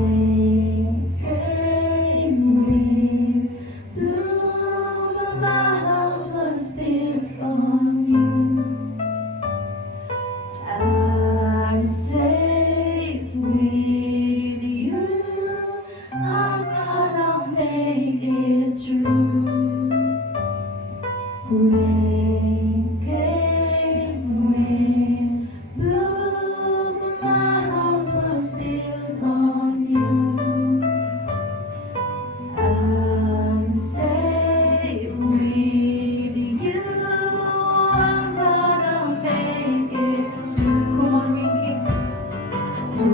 Rain came, wind blew, but my house was built on you. I'm safe with you. I'm gonna make it through. Rain came, wind blew, but my house was built on you. I'm safe with you. I'm gonna make it through. Come on, Winky.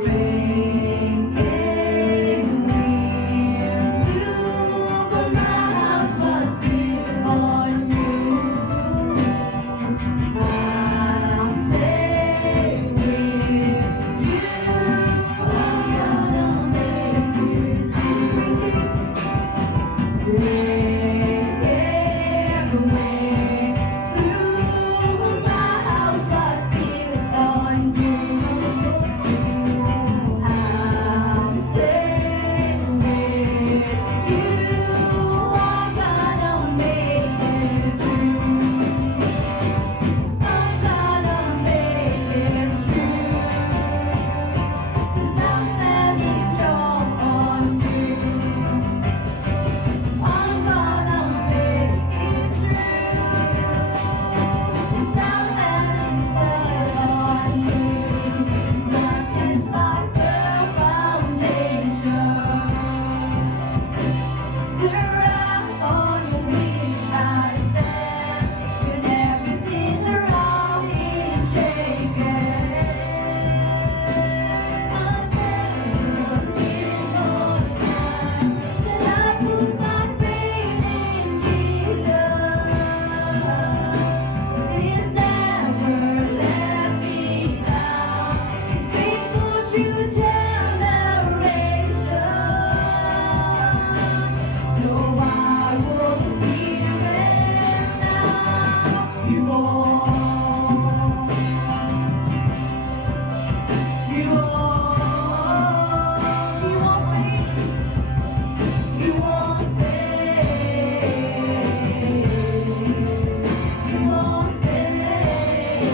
Rain came, wind blew, but my house was built on you. I'm safe with you. I'm gonna make it through. Rain came, wind blew, but my house was built on you. I'm safe with you. I'm gonna make it through. I'm gonna make it through. 'Cause I'm standing strong on you. I'm gonna make it through. 'Cause I'm standing firm on you. This is my firm foundation. The rock on which I stand, when everything around me is shaking. I'll never lean on man, that I put my faith in Jesus. He's never let me down. He's faithful through generations. So I won't fear it now. You won't. You won't. You won't wait. You won't fade. You won't fade.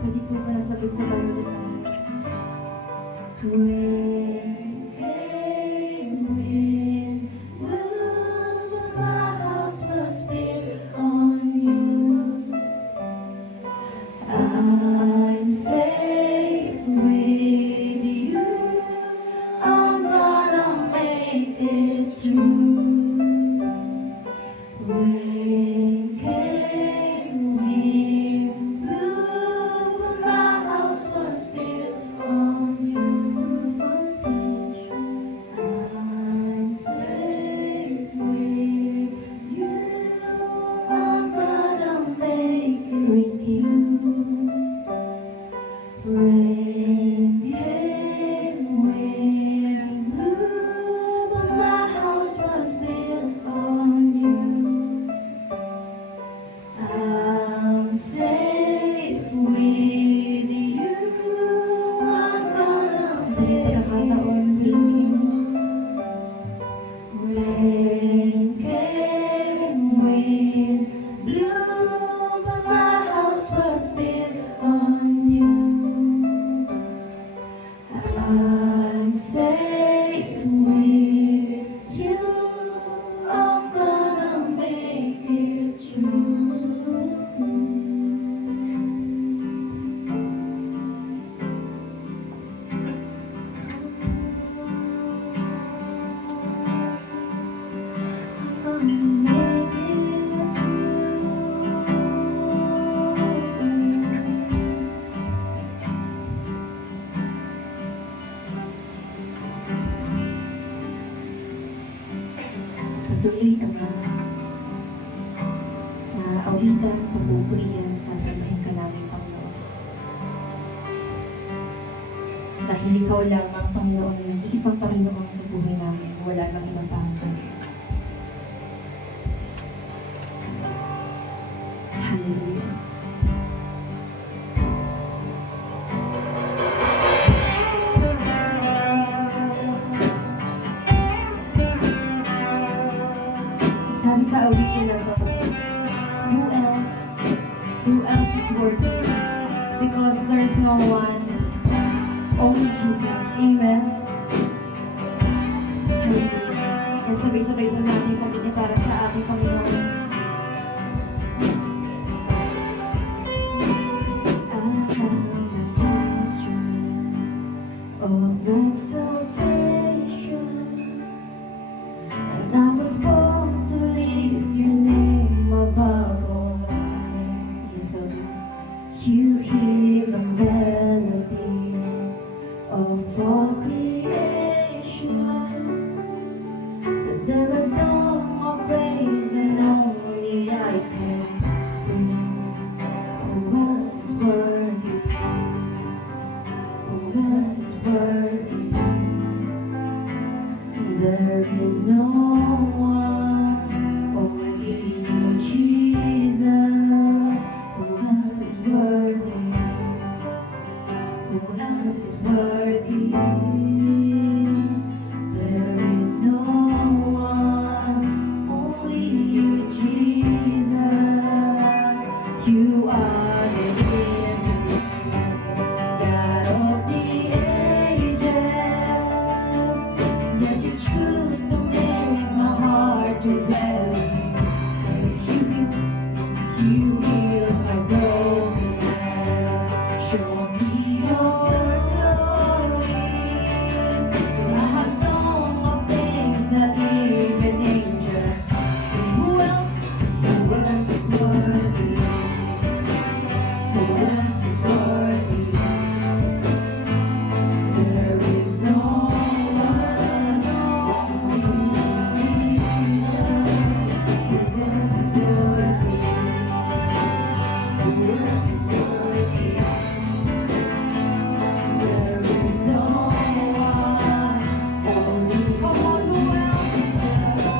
Pwede po ba nasabay-sabay ulit tayo? Rain came, wind blew, but my house was built on you. I'm safe with you. I'm gonna make it through. Rain came, wind blew, but my house was built on you. Ikaw lamang, Panginoon, ang isang Panginoon sa buhay namin. Wala nang ibang pangalan. Hallelujah. Sabi sa awitin na to, who else is worthy? Because there's no one, only Jesus. Amen. Hallelujah. Kaya sabay-sabay po natin yung pagkini para sa ating Panginoon. Of exaltation, and I was born to lift your name above all names. So you hear the melody of all creation, but there's a song of praise and only I can bring. Who else is worthy? Who else is worthy? There is no one, only you, Jesus. Who else is worthy? Who else is worthy? There is no one, only you, Jesus. You are the living God of the ages. Yet you choose to make my heart rebel. 'Cause you heal my brokenness. Show me your glory. 'Cause I have song of things that even angels sing. Who else is worthy? Who else is worthy? There is no one, only Jesus. Who else is worthy? Who else is worthy? There is no one, only come on, who else is worthy?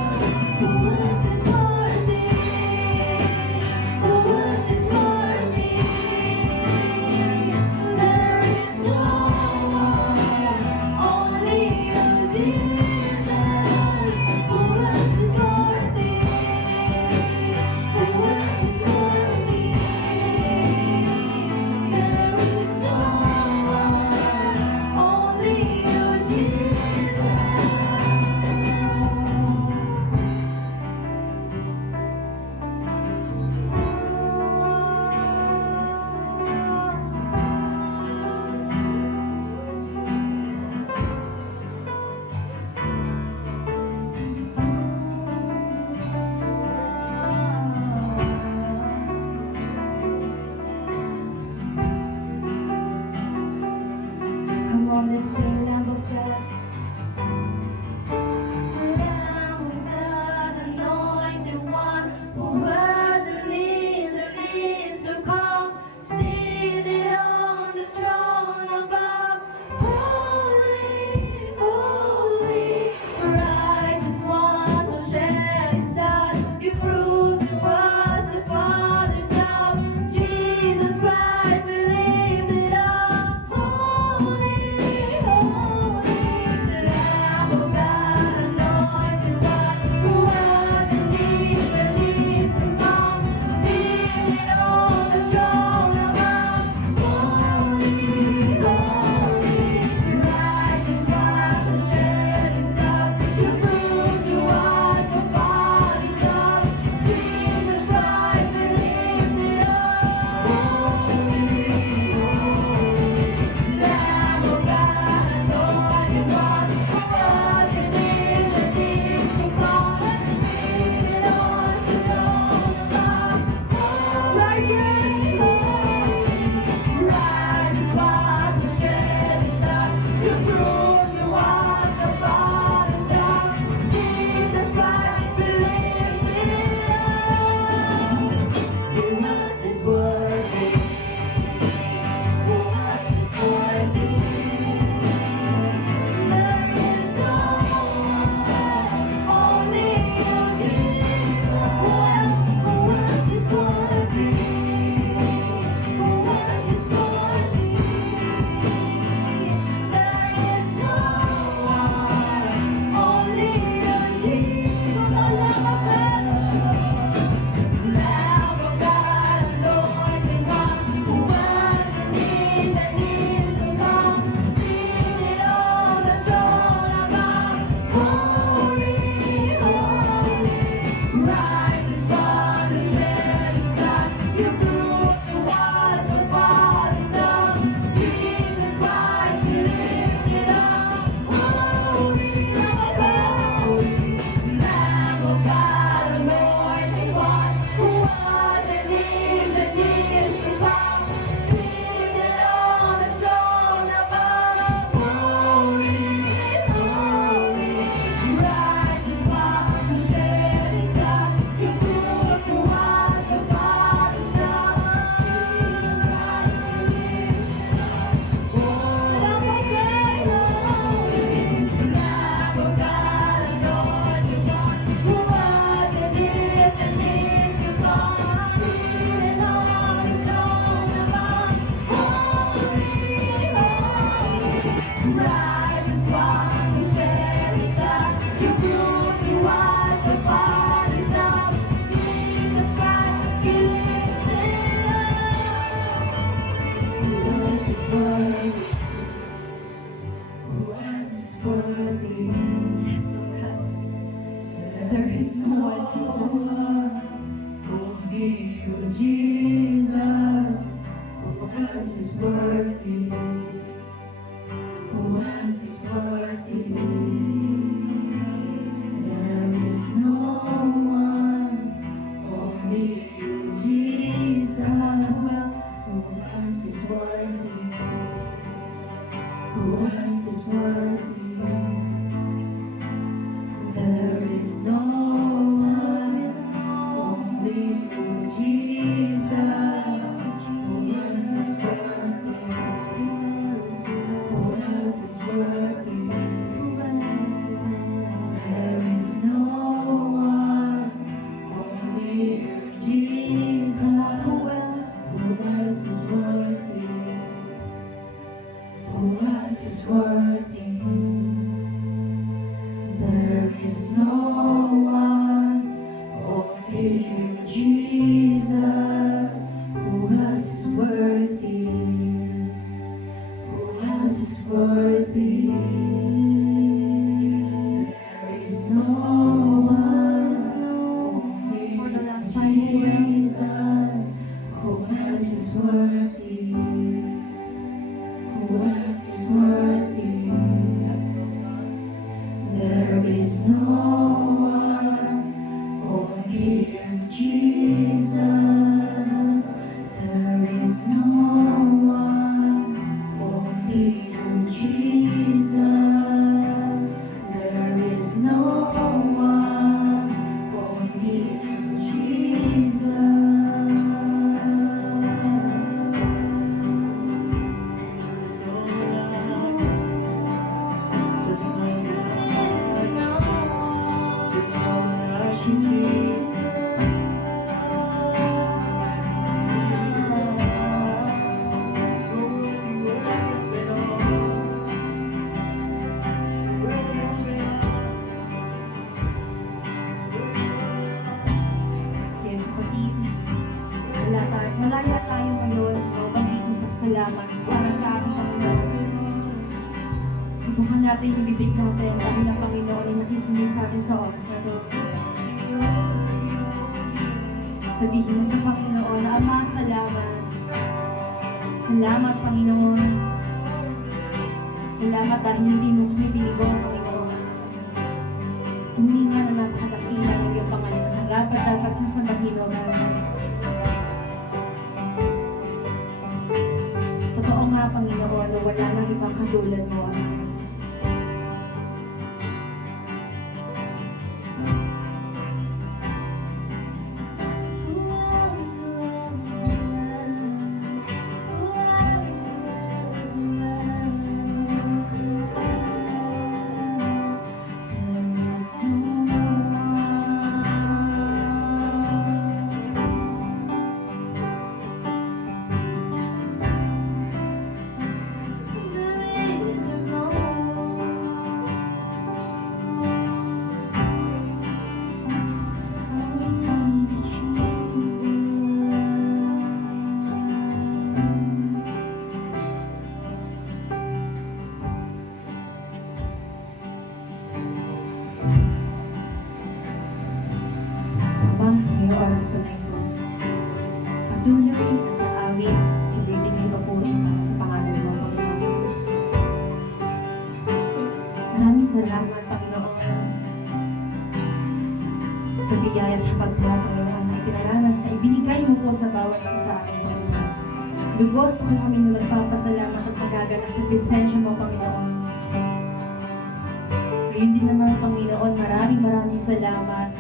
Who else is worthy? Who else is worthy? There is no one, only you, Jesus. Who else is worthy? Who else is worthy? There is no one, only you, Come on, let's sing Lamb of God. Lamb of God, anointed one, who was and is to come, seated on the throne above. Holy, holy, righteous one who shed his blood. You proved to us the Father's love. Jesus Christ, we lift it up. Holy, holy, Lamb of God, anointed one, who was and is to come, seated on the throne above. Holy, holy, righteous one who shed his blood. You proved to us the Father's love. Jesus Christ, we lift it up. Holy, Lamb of God, anointed one, who was and is to come, seated on the throne above. Righteous, righteous one who shed his blood. You proved to us the Father's love. Jesus Christ, we lift it up. Who else is worthy? Who else is worthy? pasasalamat para sa ating Panginoon. Ibukan natin yung bibig natin dahil ang Panginoon ay nakikinig sa atin sa oras na ito. Sabihin mo sa Panginoon, Ama, salamat. Salamat, Panginoon. Salamat dahil hindi mo kami binigo, Panginoon. Hindi nga na napakadakila ng iyong pangalan. Harapat dapat na sa Panginoon. Totoo nga, Panginoon, na wala nang ibang katulad mo. Ama, ngayong oras ko na ito. Patuloy at naawit, hindi din papuri sa pangalan mo, Panginoon Jesus. Maraming salamat, Panginoon, sa biyaya at hapag mo, Panginoon, na itinaranas na ibinigay mo po sa bawat isa sa akin, Panginoon. Lubos po kami na nagpapasalamat at nagaganap sa presensya mo, Panginoon. Ngayon din naman, Panginoon, maraming salamat.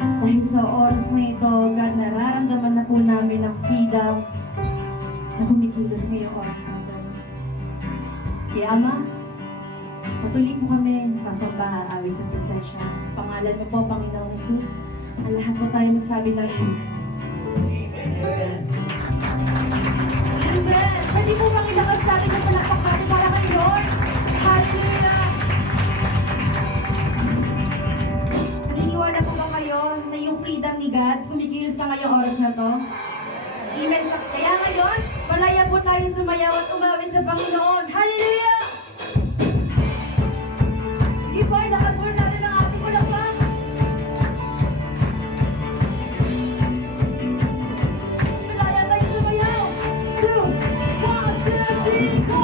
Dahil sa oras na ito, God, nararamdaman na po namin ang freedom na kumikilos ngayong oras na ito. Kaya Ama, patuloy po kami sasamba, aawit sa presensya. Sa pangalan mo po, Panginoong Jesus, ang lahat po tayo magsabi ng Amen. Amen! Pwede po bang ilakas sa atin ng palakpakan para kay Lord? Hallelujah! Naniniwala po ba kayo na yung freedom ni God kumikilos na ngayong oras na to? Amen. Kaya ngayon, malaya po tayo sumayaw at umawin sa Panginoon. Hallelujah! Sige po, ilakas po natin ang ating palakpak. Malaya tayo sumayaw. 2, 1, 2, 3, go!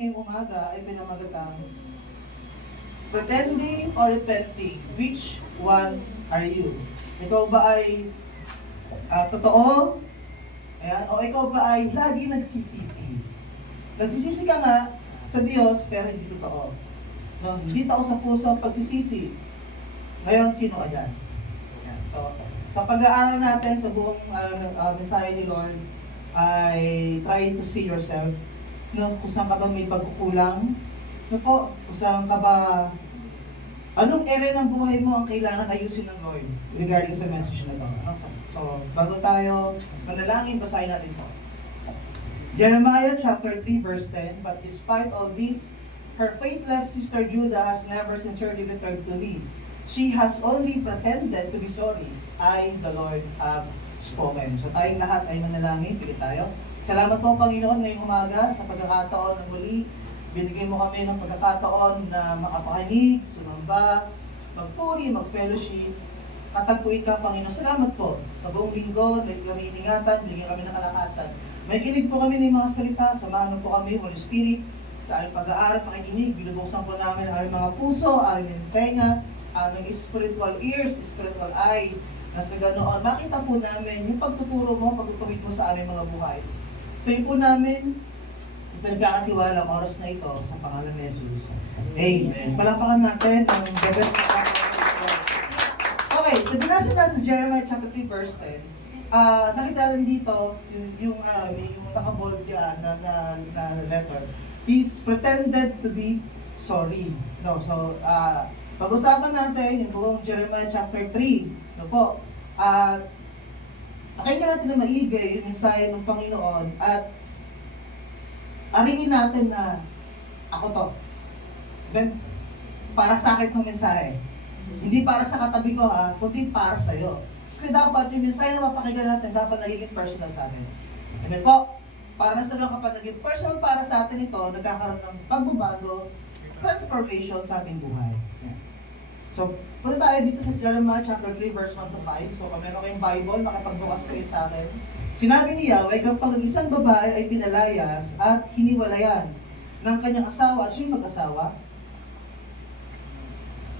ngayong umaga ay pinamagatang pretending or repenting, which one are you? Ikaw ba ay totoo? Ayan, o ikaw ba ay lagi nagsisisi? Nagsisisi ka nga sa Diyos pero hindi totoo. No, hindi tao sa puso ang pagsisisi. Ngayon, sino ayan? Ayan. So, sa pag-aaral natin sa buong mensahe ni Lord, ay try to see yourself. No, kung saan ka ba may pagkukulang? No po, kung saan ka ba, anong area ng buhay mo ang kailangan ayusin ng Lord regarding sa message na ito? So, bago tayo manalangin, basahin natin po. Jeremiah chapter 3 verse 10, "But despite all this, her faithless sister Judah has never sincerely returned to me. She has only pretended to be sorry. I, the Lord, have spoken." So tayong lahat ay manalangin, pili tayo. Salamat po, Panginoon, ngayong umaga sa pagkakataon na muli. Binigay mo kami ng pagkakataon na makapakinig, sumamba, magpuri, mag-fellowship. Katagpuin ka, Panginoon. Salamat po sa buong linggo, dahil kami iningatan, binigyan kami ng kalakasan. May kinig po kami ng mga salita, samahan po kami, Holy Spirit, sa aming pag-aaral, pakikinig, binubuksan po namin ang aming mga puso, aming tenga, aming spiritual ears, spiritual eyes, na sa ganoon, makita po namin yung pagtuturo mo, pagtutuwid mo sa aming mga buhay. Sa iyo po namin, pinagkakatiwala ang oras na ito sa pangalan ni Jesus. Amen. Palapakan natin ang the best na. Okay, so binasa na sa Jeremiah chapter 3 verse 10. Nakita lang dito yung nakabold dyan na letter. He's pretended to be sorry. No, so pag-usapan natin yung buong Jeremiah chapter 3. No po. Pakinggan natin na maigay yung mensahe ng Panginoon at ariin natin na ako to. Then, para sa akin itong mensahe. Hindi para sa katabi ko kundi para sa iyo. Kasi dapat yung mensahe na mapakinggan natin dapat nagiging personal sa atin. Amen po. Para sa lang kapag naging personal para sa atin ito, nagkakaroon ng pagbabago, transformation sa ating buhay. Yeah. So, punta tayo dito sa Jeremiah chapter 3 verse 1 to 5. So, kung meron kayong Bible, makipagbukas kayo sa akin. Sinabi ni Yahweh, kapag isang babae ay pinalayas at hiniwalayan ng kanyang asawa at siya'y mag-asawa,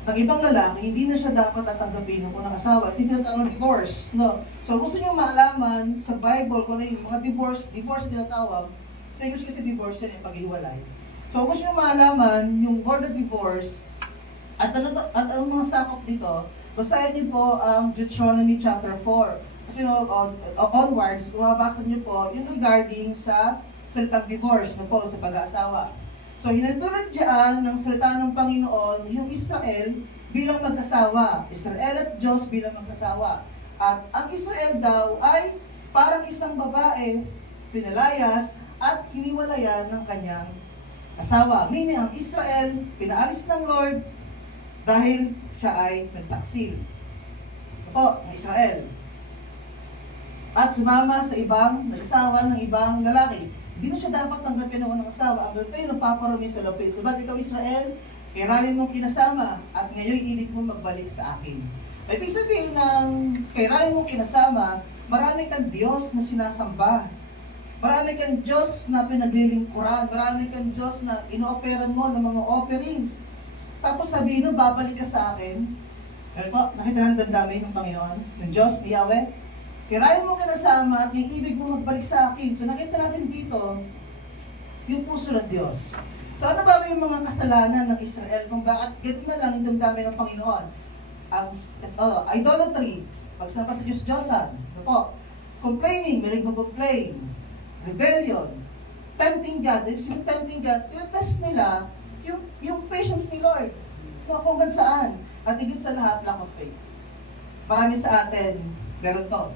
ang ibang lalaki, hindi na siya dapat tatanggapin ng unang asawa at hindi na tinatawag divorce. No? So, gusto niyo malaman sa Bible kung ano yung mga divorce na tinatawag. Sa English kasi divorce yan, yung paghiwalay. So, gusto niyo malaman yung word of divorce at ang mga sakop dito, basahin niyo po ang Deuteronomy chapter 4. Kasi onwards, bumabasa niyo po yung regarding sa salitang divorce na po sa pag-aasawa. So, hinatulad dyan ng salita ng Panginoon, yung Israel bilang mag-asawa. Israel at Diyos bilang mag-asawa. At ang Israel daw ay parang isang babae, pinalayas at hiniwalayan ng kanyang asawa. Meaning, ang Israel, pinaalis ng Lord dahil siya ay nagtaksil. Ito, ang Israel. At sumama sa ibang nag-asawa ng ibang lalaki. Hindi na siya dapat tanggapin ng unang asawa. Ang tayo nagpaparami sa lapis. So, ba't ikaw Israel? Kairali mong kinasama at ngayon ilig mo magbalik sa akin. Ibig sabihin ng kairali mong kinasama, marami kang Diyos na sinasamba. Marami kang Diyos na pinaglilingkuran. Marami kang Diyos na ino-offeran mo ng mga offerings. Tapos sabihin mo, babalik ka sa akin. Pero po, nakita ng damdamin ng Panginoon, ng Diyos, ni Yahweh. Kirayan mo kinasama at yung ibig mo magbalik sa akin. So nakita natin dito, yung puso ng Diyos. So ano ba yung mga kasalanan ng Israel? Kung bakit ganito na lang yung dami ng Panginoon? Ang idolatry, pagsama sa Diyos-Diyosan. Ano po? Complaining, may mag-complain. Rebellion. Tempting God. Ibig sabihin tempting God, yung test nila, yung patience ni Lord. Kung hanggang saan. At higit sa lahat, lack of faith. Marami sa atin, meron to.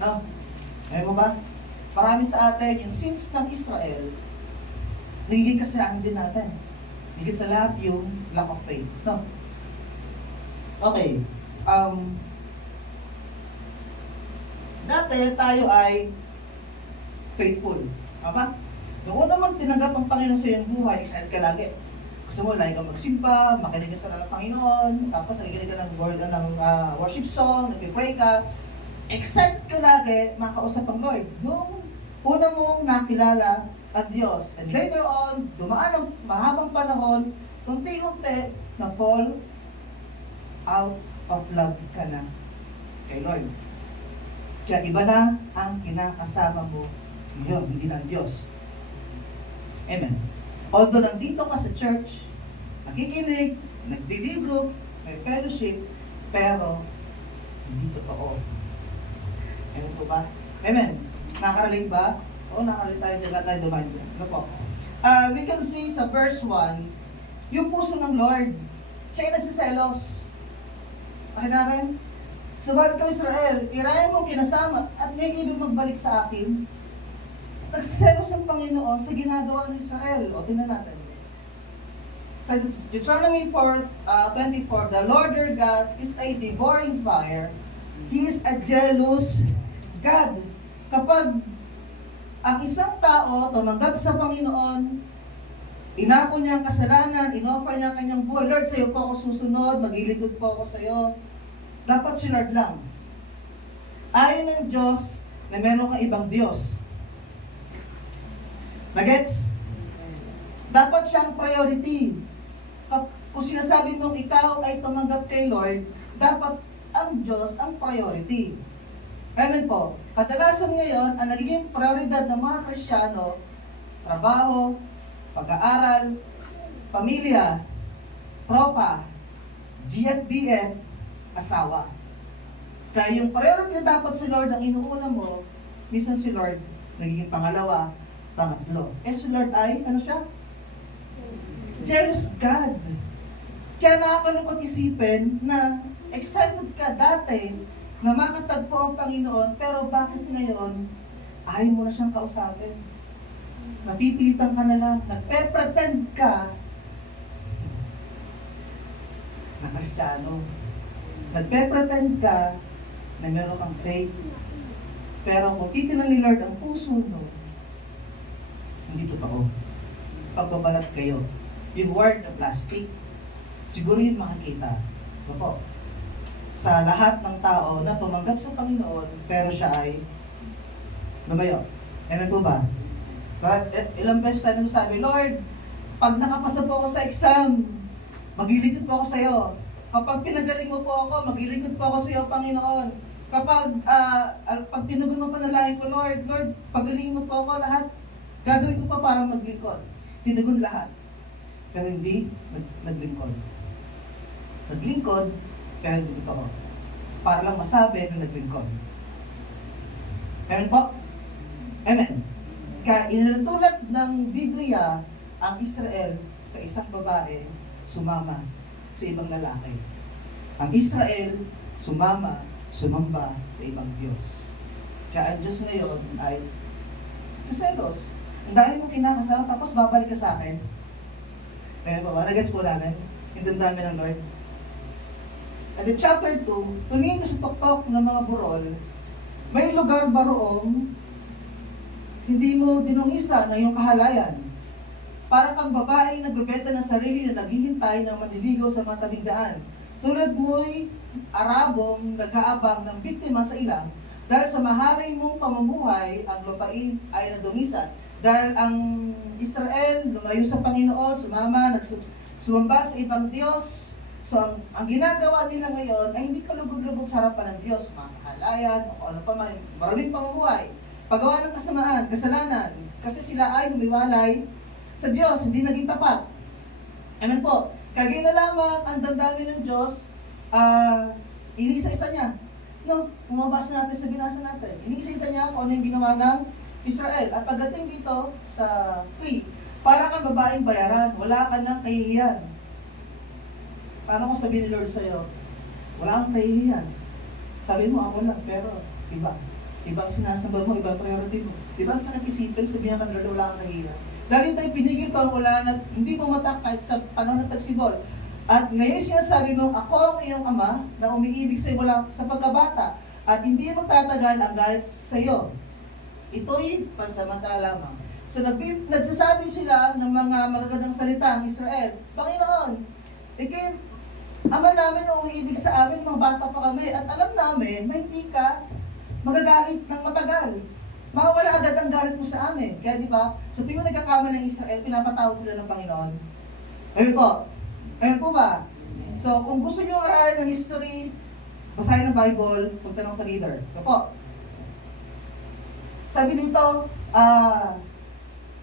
No? Ngayon mo ba? Marami sa atin, yung sins ng Israel, nagiging kasalanan din natin. Higit sa lahat yung lack of faith. No? Okay. Dati tayo ay faithful. Apa? Noon naman tinanggap ang Panginoon sa iyong buhay, excited ka lagi. Gusto mo, lagi kang magsimba, makinig ka sa Panginoon, tapos nakikinig ka ng worship song, nag-pray ka, excited ka lagi, makausap ang Lord. Noong una mong nakilala ang Diyos. And later on, dumaan ang mahabang panahon, unti-unti na fall out of love ka na kay Lord. Kaya iba na ang kinakasama mo ngayon, hindi na ang Diyos. Amen. Although nandito ka sa church, nakikinig, nagdi-group, may fellowship, pero hindi totoo. Amen po ba? Amen. Nakarelate ba? Oo, nakarelate tayo, diba tayo dumaan dyan. Ano po? We can see sa verse 1, yung puso ng Lord, siya ay nagsiselos. Pakita natin? Subalit ko Israel, iraya mo kinasama at ngayon ibig magbalik sa akin. Nagsiselos ang Panginoon sa ginagawa ng Israel. O, tingnan natin. Deuteronomy 4:24, the Lord your God is a devouring fire. He is a jealous God. Kapag ang isang tao tumanggap sa Panginoon, inako niya ang kasalanan, inoffer niya ang kanyang buhay, Lord, sa iyo po ako susunod, maglilingkod po ako sa iyo. Dapat si Lord lang. Ayaw ng Diyos na meron kang ibang Diyos. Nagets? Dapat siyang priority. Kung sinasabi mong ikaw ay tumanggap kay Lord, dapat ang Diyos ang priority. Amen po. Kadalasan ngayon, ang nagiging prioridad ng mga Kristiyano, trabaho, pag-aaral, pamilya, tropa, GFBF, asawa. Kaya yung priority na dapat si Lord ang inuuna mo, minsan si Lord nagiging pangalawa, pangatlo. Si Lord ay, ano siya? Jealous God. Kaya nakakalungkot isipin na excited ka dati na makatagpo ang Panginoon, pero bakit ngayon ayaw mo na siyang kausapin? Napipilitan ka na lang, nagpe-pretend ka na Kristiyano. Nagpe-pretend ka na meron kang faith. Pero kung titignan ni Lord ang puso mo, hindi totoo. Pagbabalat kayo, yung word na plastic, siguro yung makikita. Ito po. Sa lahat ng tao na tumanggap sa Panginoon, pero siya ay lumayo. Amen po ba? Ilang beses tayo sabi, Lord, pag nakapasa po ako sa exam, maglilingkod po ako sa iyo. Kapag pinagaling mo po ako, maglilingkod po ako sa iyo, Panginoon. Kapag pag tinugon mo panalangin ko, Lord, pagalingin mo po ako lahat. Gagawin ko pa para maglingkod. Tinugon lahat. Pero hindi naglingkod. Naglingkod, pero hindi totoo. Para lang masabi na naglingkod. Amen po? Amen. Kaya inatulad ng Biblia, ang Israel sa isang babae, sumama sa ibang lalaki. Ang Israel, sumamba sa ibang Diyos. Kaya ang Diyos ngayon ay kaselos. Ang dahil mo kinakasama, tapos babalik ka sa akin. Kaya ba, nag-gets po namin? Hindi dami ng Lord. At in chapter 2, tumingin ko sa tuktok ng mga burol, may lugar ba roong hindi mo dinungisa na iyong kahalayan? Para kang babaeng nagbebenta ng sarili na naghihintay ng manliligaw sa mga tabing daan. Tulad mo'y Arabong nag-aabang ng biktima sa ilang, dahil sa mahalay mong pamumuhay, ang lupain ay nadungisan. Dahil ang Israel lumayo sa Panginoon, sumamba sa ibang Diyos. So ang ginagawa nila ngayon ay hindi kalubog-lubog sa harapan ng Diyos, mga kahalayan, o ano pa man, maraming pamumuhay. Paggawa ng kasamaan, kasalanan, kasi sila ay humiwalay sa Diyos, hindi naging tapat. Amen po. Kaya na lamang ang damdamin ng Diyos, inisa-isa niya. No, umabasa natin sa binasa natin. Inisa-isa niya kung ano yung ginawa ng Israel. At pagdating dito sa 3, para kang babaeng bayaran, wala ka ng kahihiyan. Paano kung sabihin ni Lord sa'yo, wala kang kahihiyan? Sabi mo, ako lang, pero iba. Iba ang sinasamba mo, iba ang priority mo. Diba ang sakit isipin, sabihin ka ng Lord, wala kang kahihiyan. Dahil tayo pinigil pa wala na, hindi pumatak kahit sa panahon ng tagsibol. At ngayon sinasabi mong, ako ang iyong ama na umiibig sa iyo mula sa pagkabata at hindi mo tatagal ang galit sa iyo. Ito'y pansamantala lamang. So nagsasabi sila ng mga magagandang salita ang Israel, Panginoon, ama namin na umiibig sa amin, mga bata pa kami, at alam namin na hindi ka magagalit ng matagal. Mawala agad ang ang galit mo sa amin. Kaya di ba, so tuwing nagkakamali ng Israel, pinapatawad sila ng Panginoon. Ayun po. Ayun po ba? So, kung gusto nyo aralin ng history, basahin ng Bible, magtanong sa leader. Ito po. Sabi dito,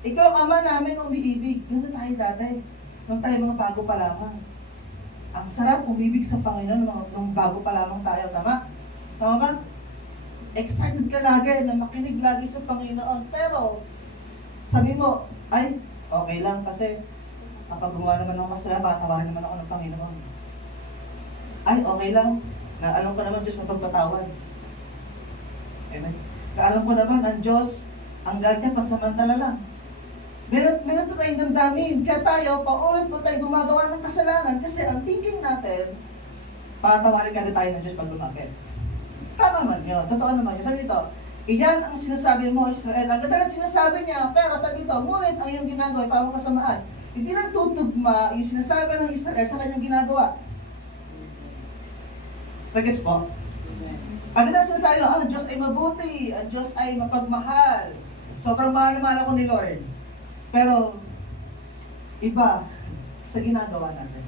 ikaw ang ama namin umiibig. Ganun tayo dati. Nung tayo mga bago pa lamang. Ang sarap umibig sa Panginoon nung bago pa lamang tayo. Tama? Tama ba? Excited ka lagi na makinig lagi sa Panginoon. Pero, sabi mo, ay, okay lang kasi kapag gumawa naman ako masaya, patawarin naman ako ng Panginoon. Ay, okay lang. Na alam ko naman Diyos na pagpatawad. Amen. Na alam ko naman ang Diyos, ang God niya pasamantala lang. Meron to tayong damdamin. Kaya tayo, paulit mo tayo gumagawa ng kasalanan kasi ang thinking natin, patawarin ka tayo ng Diyos pag lumapit. Tama man yun. Totoo naman yun. Sabi dito, iyan ang sinasabi mo, Israel. Ang ganda na sinasabi niya, pero sabi dito, ngunit ang iyong ginagawa ay parang kasamaan. Hindi lang tutugma yung sinasabi ng Israel sa kanyang ginagawa. Nagets po? Ang ganda na sinasabi mo, ang Diyos ay mabuti, ang Diyos ay mapagmahal. Sobrang mahal na mahal ako ni Lord. Pero, iba sa ginagawa natin.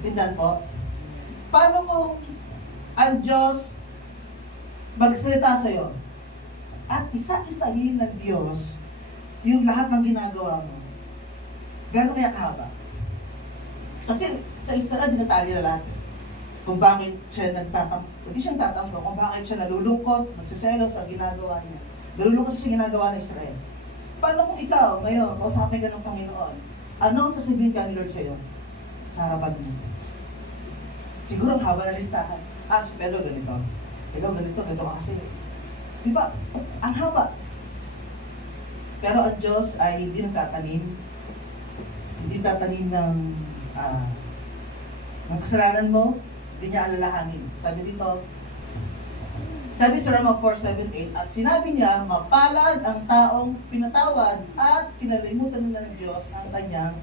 Tindan po? Paano kung ang Diyos magsalita sa iyo at isa-isahin ng Diyos yung lahat ng ginagawa mo? Gano'n kaya kahaba? Kasi sa Israel, dinatali na lahat. Kung bakit siya hindi siya nagtatampo, kung bakit siya nalulungkot, magsiselos ang ginagawa niya. Nalulungkot siya ginagawa ng Israel. Paano kung ikaw, ngayon, kausapin ka ng Panginoon, anong sasabihin ka ni Lord sa iyo? Sa harapan mo. Siguro ang haba na listahan. Si Pedro ganito. Ikaw ganito ka kasi. Diba? Ang haba. Pero ang Diyos ay hindi nagtatanim. Hindi tatanim ng kasalanan mo, hindi niya alalahanin. Sabi dito, sabi sa Roma 4:7-8, at sinabi niya, mapalad ang taong pinatawad at kinalimutan na ng Diyos ang kanyang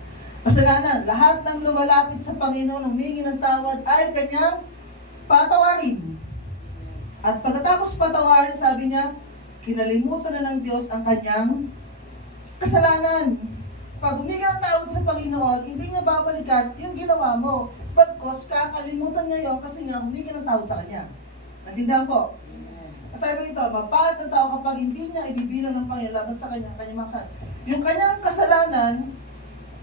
kasalanan. Lahat ng lumalapit sa Panginoon, humingi ng tawad ay kanyang patawarin. At pagkatapos patawarin, sabi niya, kinalimutan na ng Diyos ang kanyang kasalanan. Pag humingi ng tawad sa Panginoon, hindi niya babalikan yung ginawa mo. Pagkos, kakalimutan niya yun kasi nga humingi ng tawad sa kanya. Natindahan po? Sabi nito, mapalad ang tao kapag hindi niya ibibilang ng Panginoon laban sa kanyang makan. Yung kanyang kasalanan,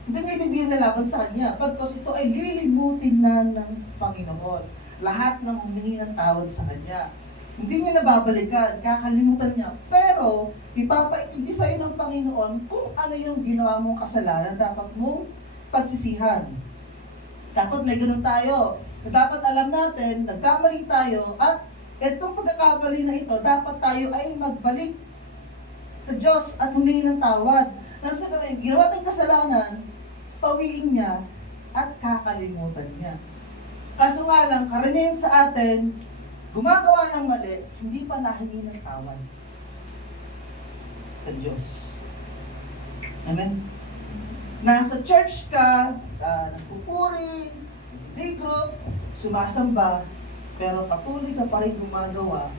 hindi niya ibibilang na laban sa kanya. Pagkos ito ay lilimutin na ng Panginoon. Lahat ng humingi ng tawad sa kanya. Hindi niya nababalikan, kakalimutan niya. Pero, ipapaintindi sa iyo ng Panginoon kung ano yung ginawa mong kasalanan, dapat mong pagsisihan. Dapat may ganun tayo. Dapat alam natin, nagkamali tayo, at itong pagkakamali na ito, dapat tayo ay magbalik sa Diyos at humingi ng tawad. Nasa ginawa tayong kasalanan, pawiin niya at kakalimutan niya. Kaso nga lang, karamihan sa atin, gumagawa ng mali, hindi pa nahingi ng tawad sa Diyos. Amen? Nasa church ka, nagpupuri, day group, sumasamba, pero patuloy ka pa rin gumagawa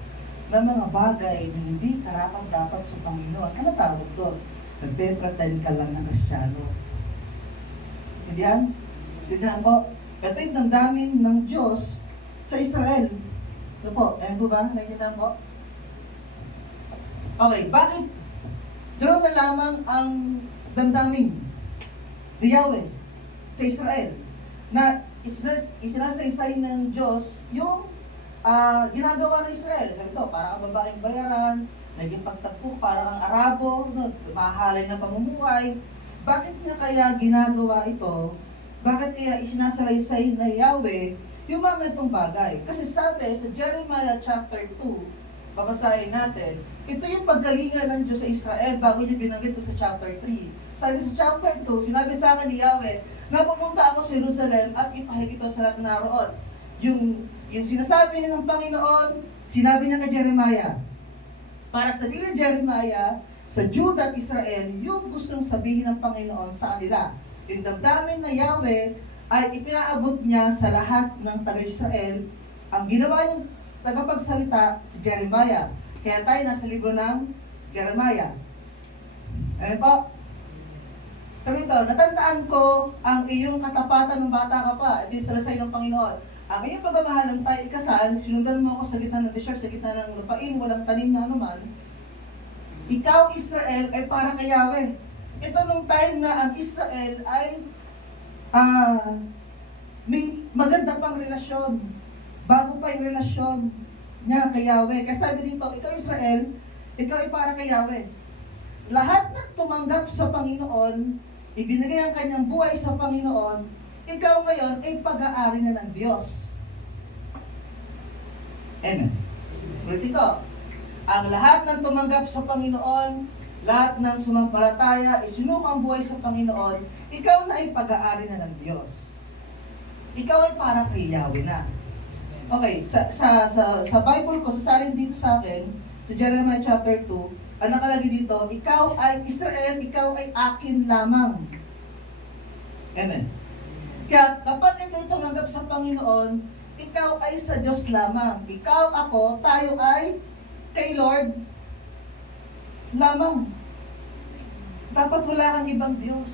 ng mga bagay na hindi karapat-dapat sa Panginoon. Ano tawag doon? Nagpe-pretend ka lang ng Kristiyano. Hindi yan? Hindi yan po. Ito yung damdamin ng Diyos sa Israel. Ito po, ayan po ba? Nakikita po? Okay, bakit? Doon na lamang ang damdamin ni Yahweh sa Israel na isinasaysay ng Diyos yung ginagawa ng Israel. Ito, para ang babaeng bayaran, naging pagtagpo, para ang Arabo, no, mahalay na pamumuhay. Bakit niya kaya ginagawa ito? Bakit kaya isinasalaysay na Yahweh yung mga itong bagay? Kasi sabi sa Jeremiah chapter 2, babasahin natin, ito yung pagkalinga ng Diyos sa Israel bago niya binanggit ito sa chapter 3. Sabi sa chapter 2, sinabi sa akin ni Yahweh, na pumunta ako sa Jerusalem at ipahig ito sa lahat na naroon. Yung sinasabi niya ng Panginoon, sinabi niya kay Jeremiah, para sabihin ni Jeremiah sa Judah at Israel, yung gustong sabihin ng Panginoon sa kanila. Yung damdamin na Yahweh ay ipinaabot niya sa lahat ng taga-Israel. Ang ginawa niyang tagapagsalita si Jeremiah. Kaya tayo nasa libro ng Jeremiah. Ano po? Sabi ito, natandaan ko ang iyong katapatan ng bata ka pa. Ito yung salasay ng Panginoon. Ang iyong pagmamahal ng tayo ikasal, sinundan mo ako sa gitna ng desert, sa gitna ng lupain, walang tanim na anuman. Ikaw, Israel, ay para kay Yahweh. Ito nung time na ang Israel ay may maganda pang relasyon. Bago pa yung relasyon niya kay Yahweh. Kaya sabi dito, ikaw Israel, ikaw ay para kay Yahweh. Lahat na tumanggap sa Panginoon, ibinigay ang kanyang buhay sa Panginoon, ikaw ngayon ay pag-aari na ng Diyos. Amen. Ulitin ko, ang lahat ng tumanggap sa Panginoon, lahat ng sumampalataya, isinukang buhay sa Panginoon, ikaw na ay pag-aari na ng Diyos. Ikaw ay para kay Yahweh na. Okay, sa Bible ko, sasalin dito sa akin, sa Jeremiah chapter 2, ang nakalagay dito, ikaw ay Israel, ikaw ay akin lamang. Amen. Kaya kapag ikaw tumanggap sa Panginoon, ikaw ay sa Diyos lamang. Ikaw, ako, tayo ay kay Lord lamang. Dapat wala kang ibang Diyos.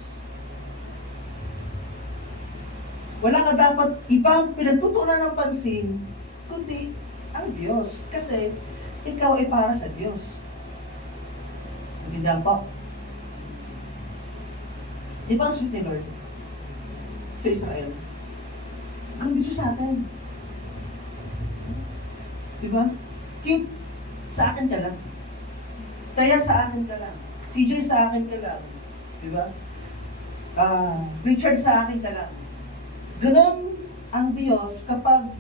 Wala ka dapat ibang pinagtutunan ng pansin, kundi ang Diyos. Kasi ikaw ay para sa Diyos. Magandang po. Ibang sweet ni Lord sa Israel. Ang gusto sa atin. Diba? Kit, sa akin ka lang. Taya sa akin ka lang. CJ sa akin ka lang. Diba? Richard sa akin ka lang. Ganon ang Diyos kapag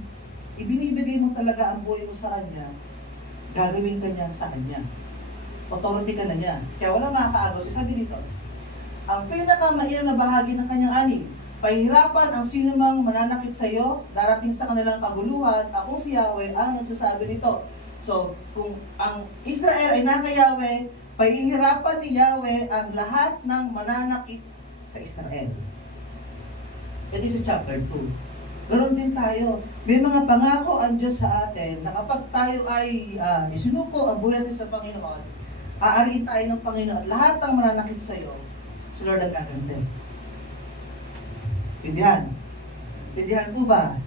ibinibigay mo talaga ang buhay mo sa Kanya, gagawin ka niya sa Kanya. Authority ka na niya. Kaya walang makakaagos. Sabi dito, ang pinakamailan na bahagi ng kanyang ani, pahirapan ang sino mang mananakit sa iyo, darating sa kanilang kaguluhan, ako si Yahweh ang nagsasabi nito. So, kung ang Israel ay naka Yahweh, pahihirapan ni Yahweh ang lahat ng mananakit sa Israel. Ito sa chapter 2. Ganon din tayo. May mga pangako ang Diyos sa atin na kapag tayo ay isinuko ang buhay natin sa Panginoon, aariin tayo ng Panginoon. Lahat ng mananakit sa iyo, si Lord ang gaganti. Tindihan? Tindihan po ba?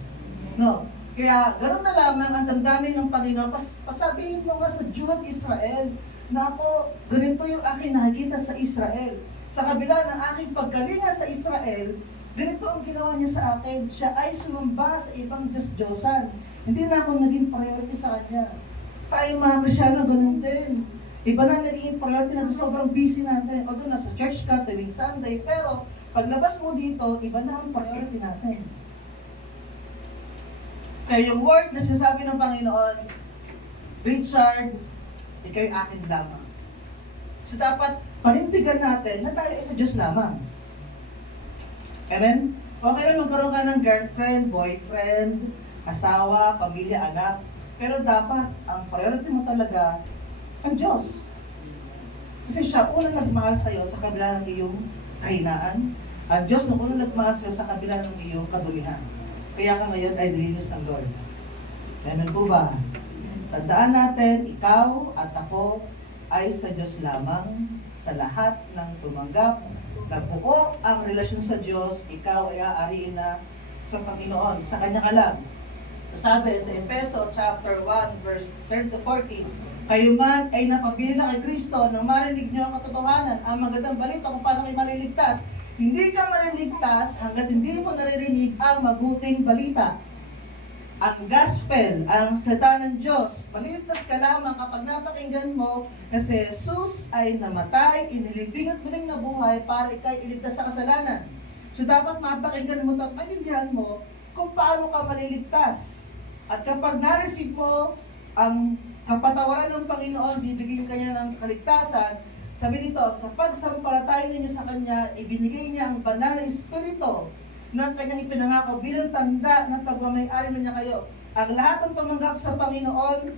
No. Kaya ganoon na lamang ang damdamin ng Panginoon. Pasabihin mo nga sa Jude Israel na ako, ganito yung aking nakikita sa Israel. Sa kabila ng aking pagkalinga sa Israel, ganito ang ginawa niya sa akin. Siya ay sumamba sa ibang Diyos-Diyosan. Hindi na ako naging priority sa kanya. Tayo mga Krisyano, ganun din. Iba na naging priority natin, sobrang busy natin. O doon, nasa church ka, tuwing Sunday. Pero, paglabas mo dito, iba na ang priority natin. Kaya yung word na sinasabi ng Panginoon, Richard, ikaw'y akin lamang. So dapat panindigan natin na tayo ay sa Diyos lamang. Amen? Okay lang magkaroon ka ng girlfriend, boyfriend, asawa, pamilya, anak. Pero dapat, ang priority mo talaga, ang Diyos. Kasi siya unang nagmahal sa'yo sa kabila ng iyong kahinaan. Ang Diyos ang unang nagmahal sa'yo sa kabila ng iyong kadulihan. Kaya ka ngayon ay dilinis ng Lord. Amen po ba? Tandaan natin, ikaw at ako ay sa Diyos lamang. Sa lahat ng tumanggap, nagbuo ang relasyon sa Diyos, ikaw ay aariin na sa Panginoon, sa Kanya ka lang. Sabi sa Efeso chapter 1 verse 30-40, kayo man ay napabili na kay Kristo nang marinig niyo ang katotohanan, ang magandang balita kung paano kayo maliligtas. Hindi ka maliligtas hanggat hindi mo naririnig ang mabuting balita. Ang gospel, ang salita ng Diyos, maliligtas ka lamang kapag napakinggan mo na si Jesus ay namatay, inilibing at muling nabuhay para ikay iligtas sa kasalanan. So dapat mapakinggan mo at maintindihan mo kung paano ka maliligtas. At kapag na-receive mo ang kapatawaran ng Panginoon, bibigyan ka niya ng kaligtasan. Sabi dito, sa pagsampalatay ninyo sa Kanya, ibinigay niya ang banal na Espiritu ng Kanyang ipinangako bilang tanda ng pagmamay-ari na niya kayo. Ang lahat ng tumanggap sa Panginoon,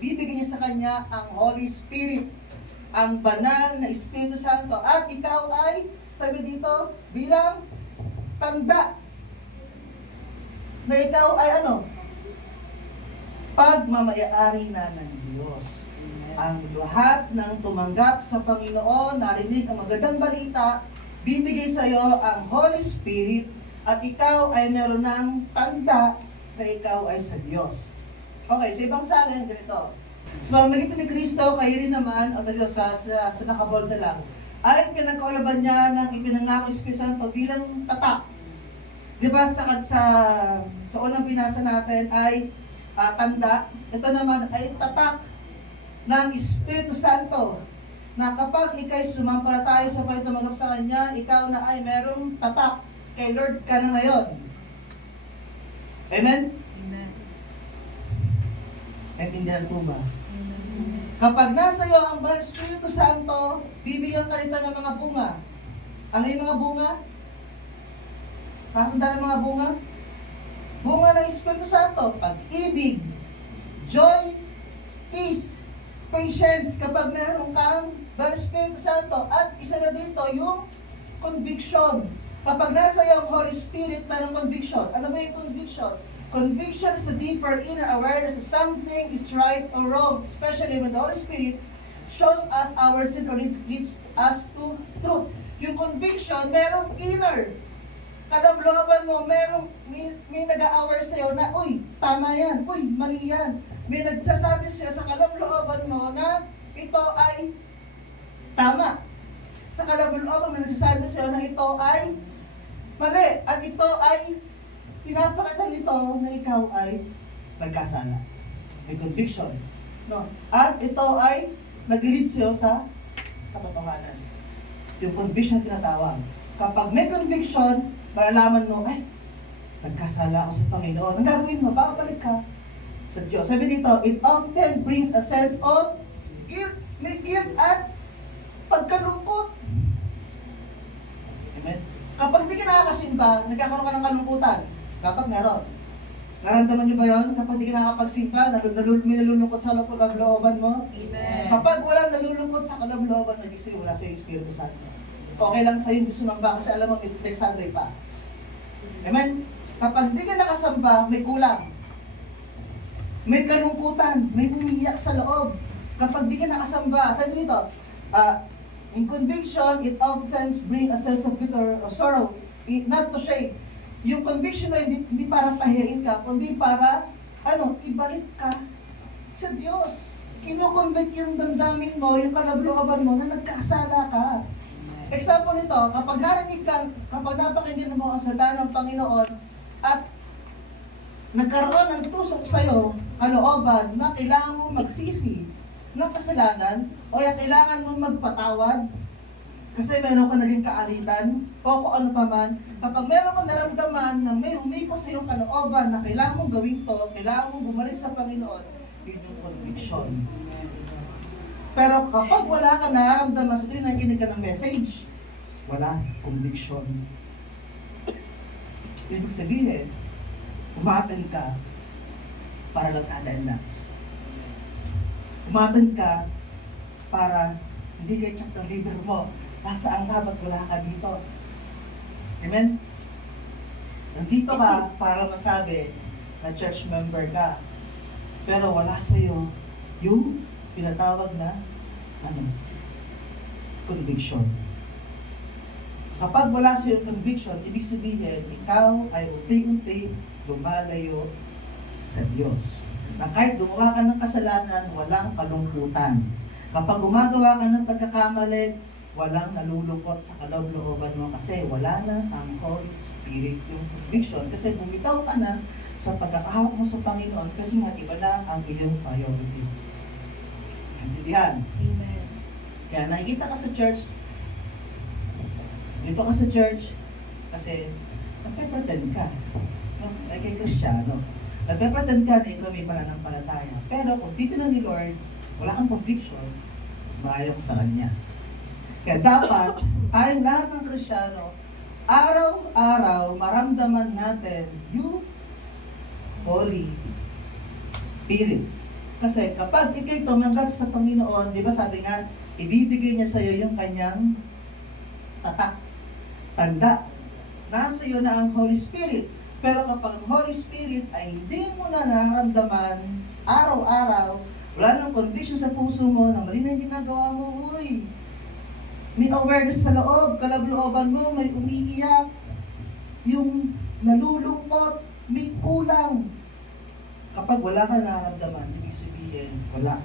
ibibigay niya sa Kanya ang Holy Spirit, ang banal na Espiritu Santo. At ikaw ay, sabi dito, bilang tanda na ikaw ay ano? Pagmamay-ari na ng Diyos. Amen. ang lahat ng tumanggap sa Panginoon, narinig ang magandang balita, bibigay sa iyo ang Holy Spirit at ikaw ay meron ng tanda na ikaw ay sa Diyos. Okay, sa ibang salin, ganito. Sa pamamagitan ni Kristo, kayo rin naman, o dito sa nakabold na lang, ay pinagkaulaban niya ng ipinangako Espiritu Santo bilang tatak. Di ba sa unang binasa natin ay tanda, ito naman ay tatak ng Espiritu Santo na kapag ikay sumampalataya sa pagtumanggap sa Kanya, ikaw na ay merong tatak kay Lord ka na ngayon. Amen? Amen. Naintindihan po ba? Kapag nasa iyo ang Banal Espiritu Santo, bibigyan ka nito ng mga bunga. Ano yung mga bunga? Nakatanda ng mga bunga? Bunga ng Espiritu Santo, pag-ibig, joy, peace, patience, kapag meron kang Banal Espiritu Santo. At isa na dito, yung conviction. Kapag nasa iyo ang Holy Spirit, merong conviction. Ano ba yung conviction? Conviction is a deeper inner awareness that something is right or wrong, especially when the Holy Spirit shows us our sin or leads us to truth. Yung conviction, merong inner. Kalooban mo, may nag-a-aware sa'yo na, uy, tama yan, uy, mali yan. May nagsasabi siya sa kalooban mo na ito ay tama. Sa kalooban mo, may nagsasabi sa'yo na ito ay mali. At ito ay pinapakita nito na ikaw ay nagkasala. May conviction. No? At ito ay nag-lead sa'yo sa katotohanan. Yung conviction tinatawag. Kapag may conviction, malalaman mo, ay, nagkasala ako sa Panginoon. Ang gagawin mo, babalik ka sa Diyos. Sabi dito, it often brings a sense of guilt. May guilt at pagkalungkot. Amen? Kapag di ka nakakasimba, nagkakaroon ka ng kalungkutan. Dapat meron. Naramdaman niyo ba yun? Kapag di ka nakakapagsimba, may nalulungkot sa looban mo? Amen. Kapag walang nalulungkot sa kalooban, nag-isip wala sa iyo Espiritu Santo. Okay lang sa'yo gusto mangba kasi alam mo, next Sunday pa. Amen? Kapag di ka nakasamba, may kulang. May kalungkutan, may umiiyak sa loob. Kapag di ka nakasamba, sabi dito, in conviction, it often brings a sense of bitter or sorrow, not to shame. Yung conviction na hindi para pahiyain ka, kundi para, ibalik ka sa Diyos. Kino-convict yung damdamin mo, yung kalooban mo na nagkasala ka. Example nito, kapag napakinggan mo ang salita ng Panginoon at nagkaroon ng tusok sa'yo, kalooban na kailangan mo magsisi ng kasalanan o kailangan mo magpatawad kasi meron ka naging kaalitan o kung ano pa man, kapag meron ka naramdaman na may humiko sa iyong kalooban na kailangan mong gawin to, kailangan mong bumalik sa Panginoon, yun yung conviction. Pero kapag wala ka nararamdaman sa tuwing nakikinig ka ng message, wala conviction. Ibig sabihin, umatan ka para lang sa attendance. Umatan ka para hindi ka check ng liver mo. Nasaan ka, ba't wala ka dito? Amen? Nandito ka para lang masabi na church member ka. Pero wala sa'yo yung tinatawag na conviction. Kapag wala sa iyong conviction, ibig sabihin, ikaw ay unti-unti lumalayo sa Diyos. Na kahit gumawa ka ng kasalanan, walang kalungkutan. Kapag gumagawa ka ng pagkakamali, walang nalulungkot sa kalooban mo kasi wala na ang Holy Spirit yung conviction. Kasi bumitaw ka na sa pagkakahawak mo sa Panginoon kasi nga iba na ang iyong priority. Intindihan? Amen. Kaya nakikita ka sa church, dito ka sa church, kasi nagpe-pretend ka. No? Like kay Kristiyano. Nagpe-pretend ka na ikaw may pananampalataya. Pero kung titignan ni Lord, wala kang conviction, maayaw ka sa Kanya. Kaya dapat, tayong lahat ng Kristiyano, araw-araw maramdaman natin yung Holy Spirit. Kasi kapag ikay tumanggap sa Panginoon, di ba sabi nga, ibibigay niya sa iyo yung kanyang tatak, tanda. Nasa iyo na ang Holy Spirit. Pero kapag ang Holy Spirit ay hindi mo na nararamdaman araw-araw, Wala nang conviction sa puso mo na mali na yung ginagawa mo, uy. May awareness sa loob, kalablooban mo, may umiiyak, yung nalulungkot, may kulang. Kapag wala ka nararamdaman, ibig sabihin, wala.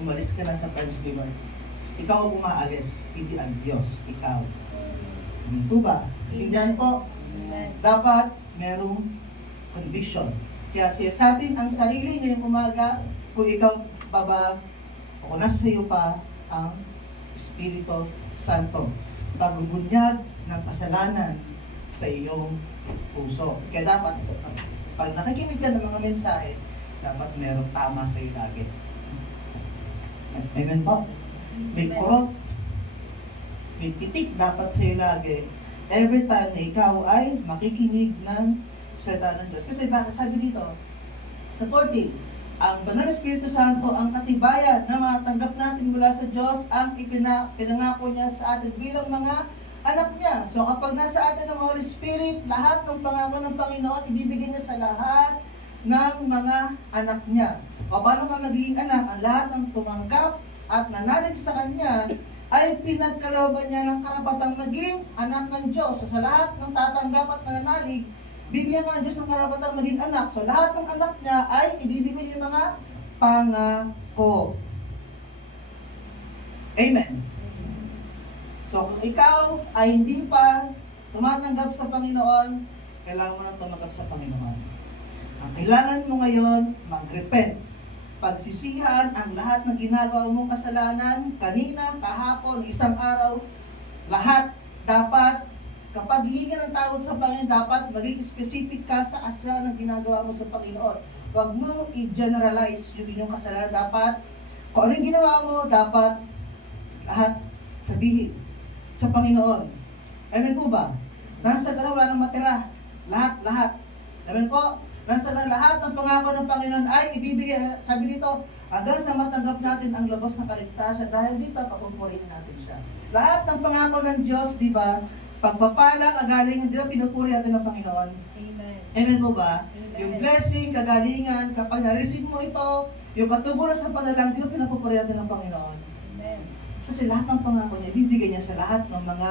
Umalis ka na sa plans ni Lord. Ikaw ang umaalis, hindi ang Diyos, ikaw. Ito ba? Tingnan po, dapat merong conviction. Kaya siyasatin ang sarili niya yung umaga, kung ikaw baba, o kung nasa sa iyo pa, ang Espiritu Santo. Pagbubunyag ng kasalanan sa iyong puso. Kaya dapat, pag nakikinig ka ng mga mensahe, dapat merong tama sa iyo lagi. Amen po? May kurot, may titik dapat sa iyo lagi. Every time na ikaw ay makikinig ng salita ng Diyos. Kasi bakit sabi dito, sa 14, ang Banal na Espiritu Santo ang katibayan na matanggap natin mula sa Diyos ang pinangako niya sa atin bilang mga anak niya. So kapag nasa atin ang Holy Spirit, lahat ng pangako ng Panginoon ibibigay niya sa lahat ng mga anak niya. O paano ka magiging anak? Ang lahat ng tumanggap at nanalig sa Kanya ay pinagkalooban niya ng karapatang maging anak ng Diyos. So sa lahat ng tatanggap at nananalig, bibigyan ka ng Diyos ng karapatang maging anak. So lahat ng anak niya ay ibibigay yung mga pangako. Amen. So kung ikaw ay hindi pa tumatanggap sa Panginoon, kailangan mo nang tumanggap sa Panginoon. Ang kailangan mo ngayon, mag-repent. Pagsisihan ang lahat ng ginagawa mong kasalanan, kanina, kahapon, isang araw, lahat dapat, kapag hihingi ng tawad sa Panginoon, dapat maging specific ka sa asra ng ginagawa mo sa Panginoon. Huwag mo i-generalize yung inyong kasalanan. Dapat, kung ano yung ginawa mo, dapat lahat sabihin sa Panginoon. Amen po ba? Nasa ka na, wala nang matira. Lahat. Amen po? Nasa na lahat ng pangako ng Panginoon ay ibibigay, sabi dito, hanggang sa matanggap natin ang lubos na kaligtasan, dahil dito, papupurihin natin siya. Lahat ng pangako ng Diyos, di ba, pagpapala, kagalingan, di ba, pinupuri natin ng Panginoon? Amen. Amen mo ba? Amen. Yung blessing, kagalingan, kapag na-receive mo ito, yung katuguran sa panalangin, di ba, pinupuri natin ng Panginoon? Amen. Kasi lahat ng pangako niya, ibibigay niya sa lahat ng mga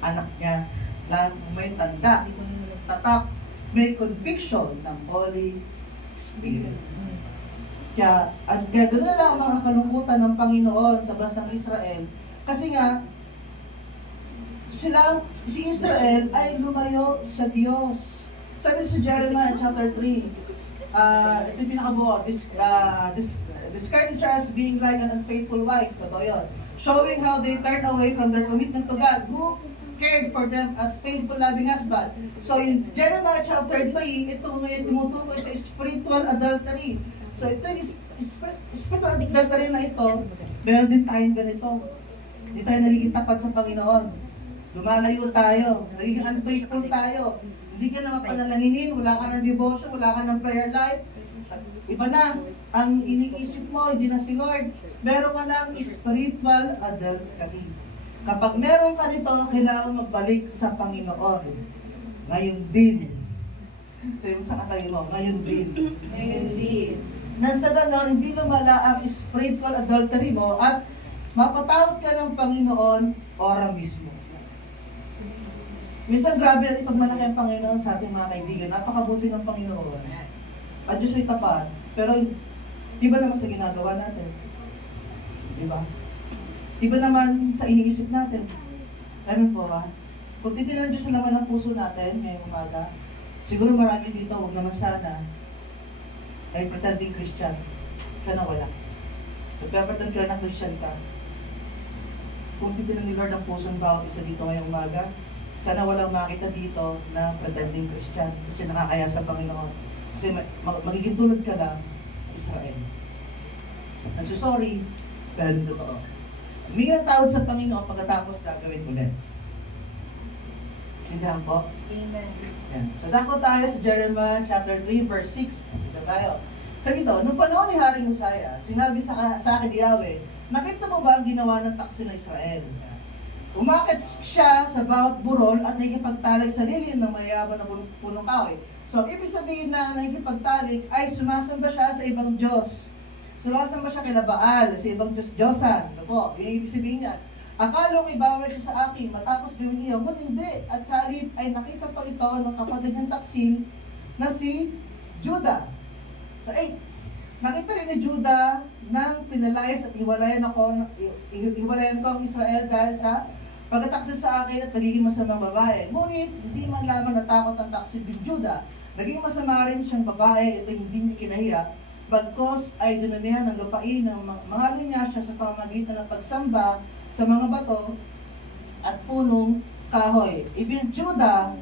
anak niya. Lahat may tanda, tatak, may conviction ng Holy Spirit. Kaya gano'n na lang ang mga kalungkutan ng Panginoon sa bansang Israel. Kasi nga, si Israel ay lumayo sa Diyos. Sabi sa Jeremiah chapter 3, ito yung pinakabuo, describe Israel as being like an unfaithful wife. Totoo yun. Showing how they turned away from their commitment to God, who cared for them as faithful, loving husband. So in Jeremiah chapter 3, ito ngayon tumutukoy sa spiritual adultery. So ito yung spiritual adultery na ito, meron din tayong ganito. Hindi tayo nagiging tapat sa Panginoon. Lumalayo tayo, nagiging unfaithful tayo. Hindi ka na mapanalanginin, wala ka ng devotion, wala ka ng prayer life. Iba na, ang iniisip mo, hindi na si Lord. Meron ka ng spiritual adultery. Kapag meron ka nito, kailangan magbalik sa Panginoon. Ngayon din. Sabi mo sa katayo mo, ngayon din. Ngayon din. Nang sa ganon, hindi lumala ang spiritual adultery mo at mapatawad ka ng Panginoon ora mismo. Minsan grabe natin pag malaki ang Panginoon sa ating mga kaibigan. Napakabuti ng Panginoon. At Diyos ay tapat. Pero di ba naman sa ginagawa natin? Di ba? Iba naman sa iniisip natin. Ganun po ba? Kung titignan Diyos sa laman ng puso natin ngayong umaga, siguro marami dito, huwag naman sana, ay pretending Christian. Sana wala. Nagpapretend ka na Christian ka. Kung titignan ni Lord ang puso ng bawat isa dito ngayong umaga, sana walang makita dito na pretending Christian kasi nakakaya sa Panginoon. Kasi magiging tulad ka lang, Israel. Nagsusorry, pero hindi totoo. Humingi ng tawad sa Panginoon pagkatapos gagawin ulit. Tindihan po? Amen. Yan. So dako tayo sa Jeremiah chapter 3 verse 6. Dito tayo. Ganito, nung panahon ni Haring Uzziah, sinabi sa akin ni Yahweh, nakita mo ba ang ginawa ng taksi ng Israel? Umakit siya sa bawat burol at nakikipagtalik sa lilim ng mayaman na punong kahoy. So, ibig sabihin na nakikipagtalik ay sumasamba siya sa ibang Diyos. Sumasamba siya kila Baal, sa ibang Diyos-Diyosan. Ano po, yung ibig sabihin niya. Akala ko ibawal siya sa akin, matapos gawin iyon. Ngunit hindi. At sa halip ay nakita pa ito ng kapatid ng taksil na si Judah. Sa 8. Nakita rin ni Judah nang pinalayas at hiwalayan ko ang Israel dahil sa pagkataksil sa akin at nagiging masamang babae. Ngunit hindi man lamang natakot ang taksil din Judah. Naging masama rin siyang babae, ito hindi niya kinahiya. Bagkos ay dinamihan ng lupain ng mga niya siya sa pamagitan ng pagsamba sa mga bato at punong kahoy. Ibig Judah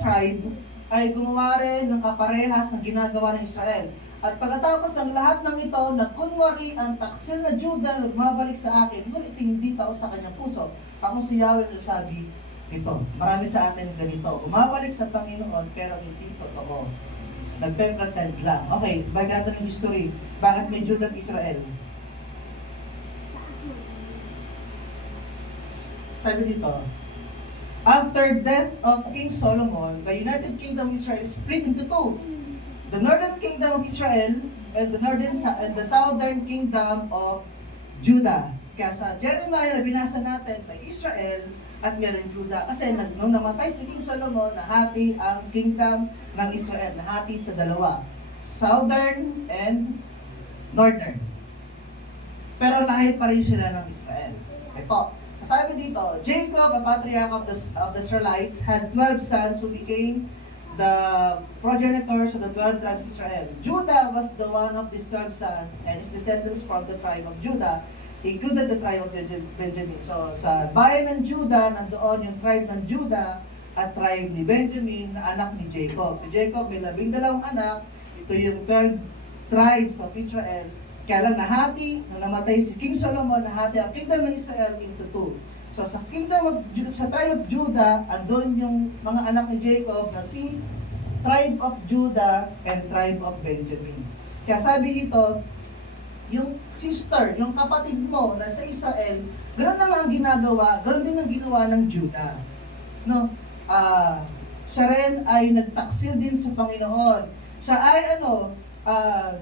tribe ay gumawa rin ng kaparehas ng ginagawa ng Israel. At pagkatapos ng lahat ng ito, nagkunwari ang taksil na Judah na bumabalik sa akin, ngunit hindi tao sa kanyang puso. Ako si Yahweh nagsabi ito. Marami sa atin ganito. Bumabalik sa Panginoon pero hindi totoo. Nagpe-pretend lang. Okay, balik natin ng history. Bakit may Judah at Israel? Sabi dito, after death of King Solomon, the United Kingdom of Israel split into two. The northern kingdom of Israel and the southern kingdom of Judah. Kaya sa Jeremiah na binasa natin, may Israel at meron Judah. Kasi nung namatay si King Solomon, nahati ang kingdom ng Israel, nahati sa dalawa. Southern and northern. Pero lahi pa rin sila ng Israel. Ito, sabi dito, Jacob, a patriarch of the Israelites, had 12 sons who became the progenitors of the 12 tribes of Israel. Judah was the one of these 12 sons, and his descendants from the tribe of Judah included the tribe of Benjamin. So, sa bayan ng Judah, nandoon yung tribe ng Judah at tribe ni Benjamin na anak ni Jacob. Si Jacob may 12 anak. Ito yung 12 tribes of Israel. Kaya lang nahati, nung namatay si King Solomon, nahati ang kingdom ng Israel into two. So sa sa tribe of Judah, andun yung mga anak ni Jacob na si tribe of Judah and tribe of Benjamin. Kaya sabi dito, yung sister, yung kapatid mo na sa Israel, ganoon naman ang ginagawa, ganoon din ang ginawa ng Judah. No? Siya rin ay nagtaksil din sa Panginoon. Siya ay